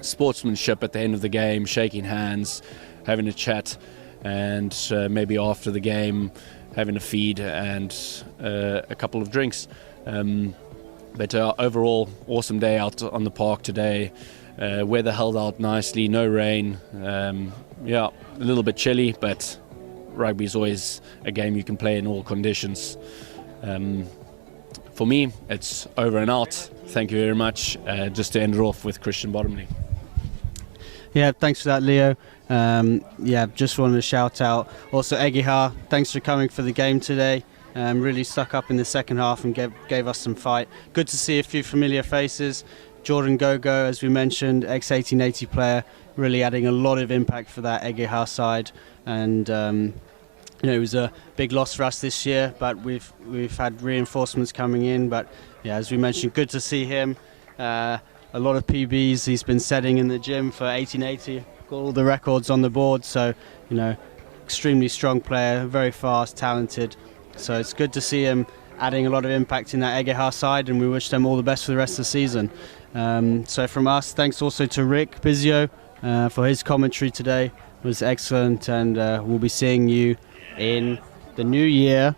sportsmanship at the end of the game, shaking hands, having a chat, and maybe after the game having a feed and a couple of drinks. But overall, awesome day out on the park today. Weather held out nicely, no rain. Yeah, a little bit chilly, but rugby is always a game you can play in all conditions. For me, it's over and out. Thank you very much. Just to end it off with Christian Bottomley. Yeah, thanks for that, Leo. Yeah, just wanted to shout out also RGH. Thanks for coming for the game today. Really stuck up in the second half and gave us some fight. Good to see a few familiar faces. Jordan Gogo, as we mentioned, ex-1880 player, really adding a lot of impact for that RGH side. And you know, it was a big loss for us this year, but we've had reinforcements coming in. But yeah, as we mentioned, good to see him. A lot of PBs he's been setting in the gym for 1880. Got all the records on the board, so you know, extremely strong player, very fast, talented. So it's good to see him adding a lot of impact in that RGH side, and we wish them all the best for the rest of the season. So from us, thanks also to Rick Bizio for his commentary today. It was excellent, and we'll be seeing you in the new year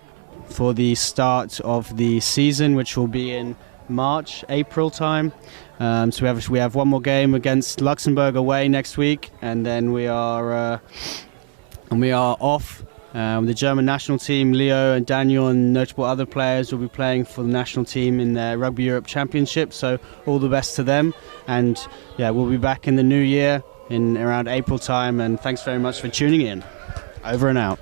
for the start of the season, which will be in March, April time. So we have one more game against Luxembourg away next week, and then we are off. The German national team, Leo and Daniel and notable other players will be playing for the national team in the Rugby Europe Championship, so all the best to them. And yeah, we'll be back in the new year in around April time, and thanks very much for tuning in. Over and out.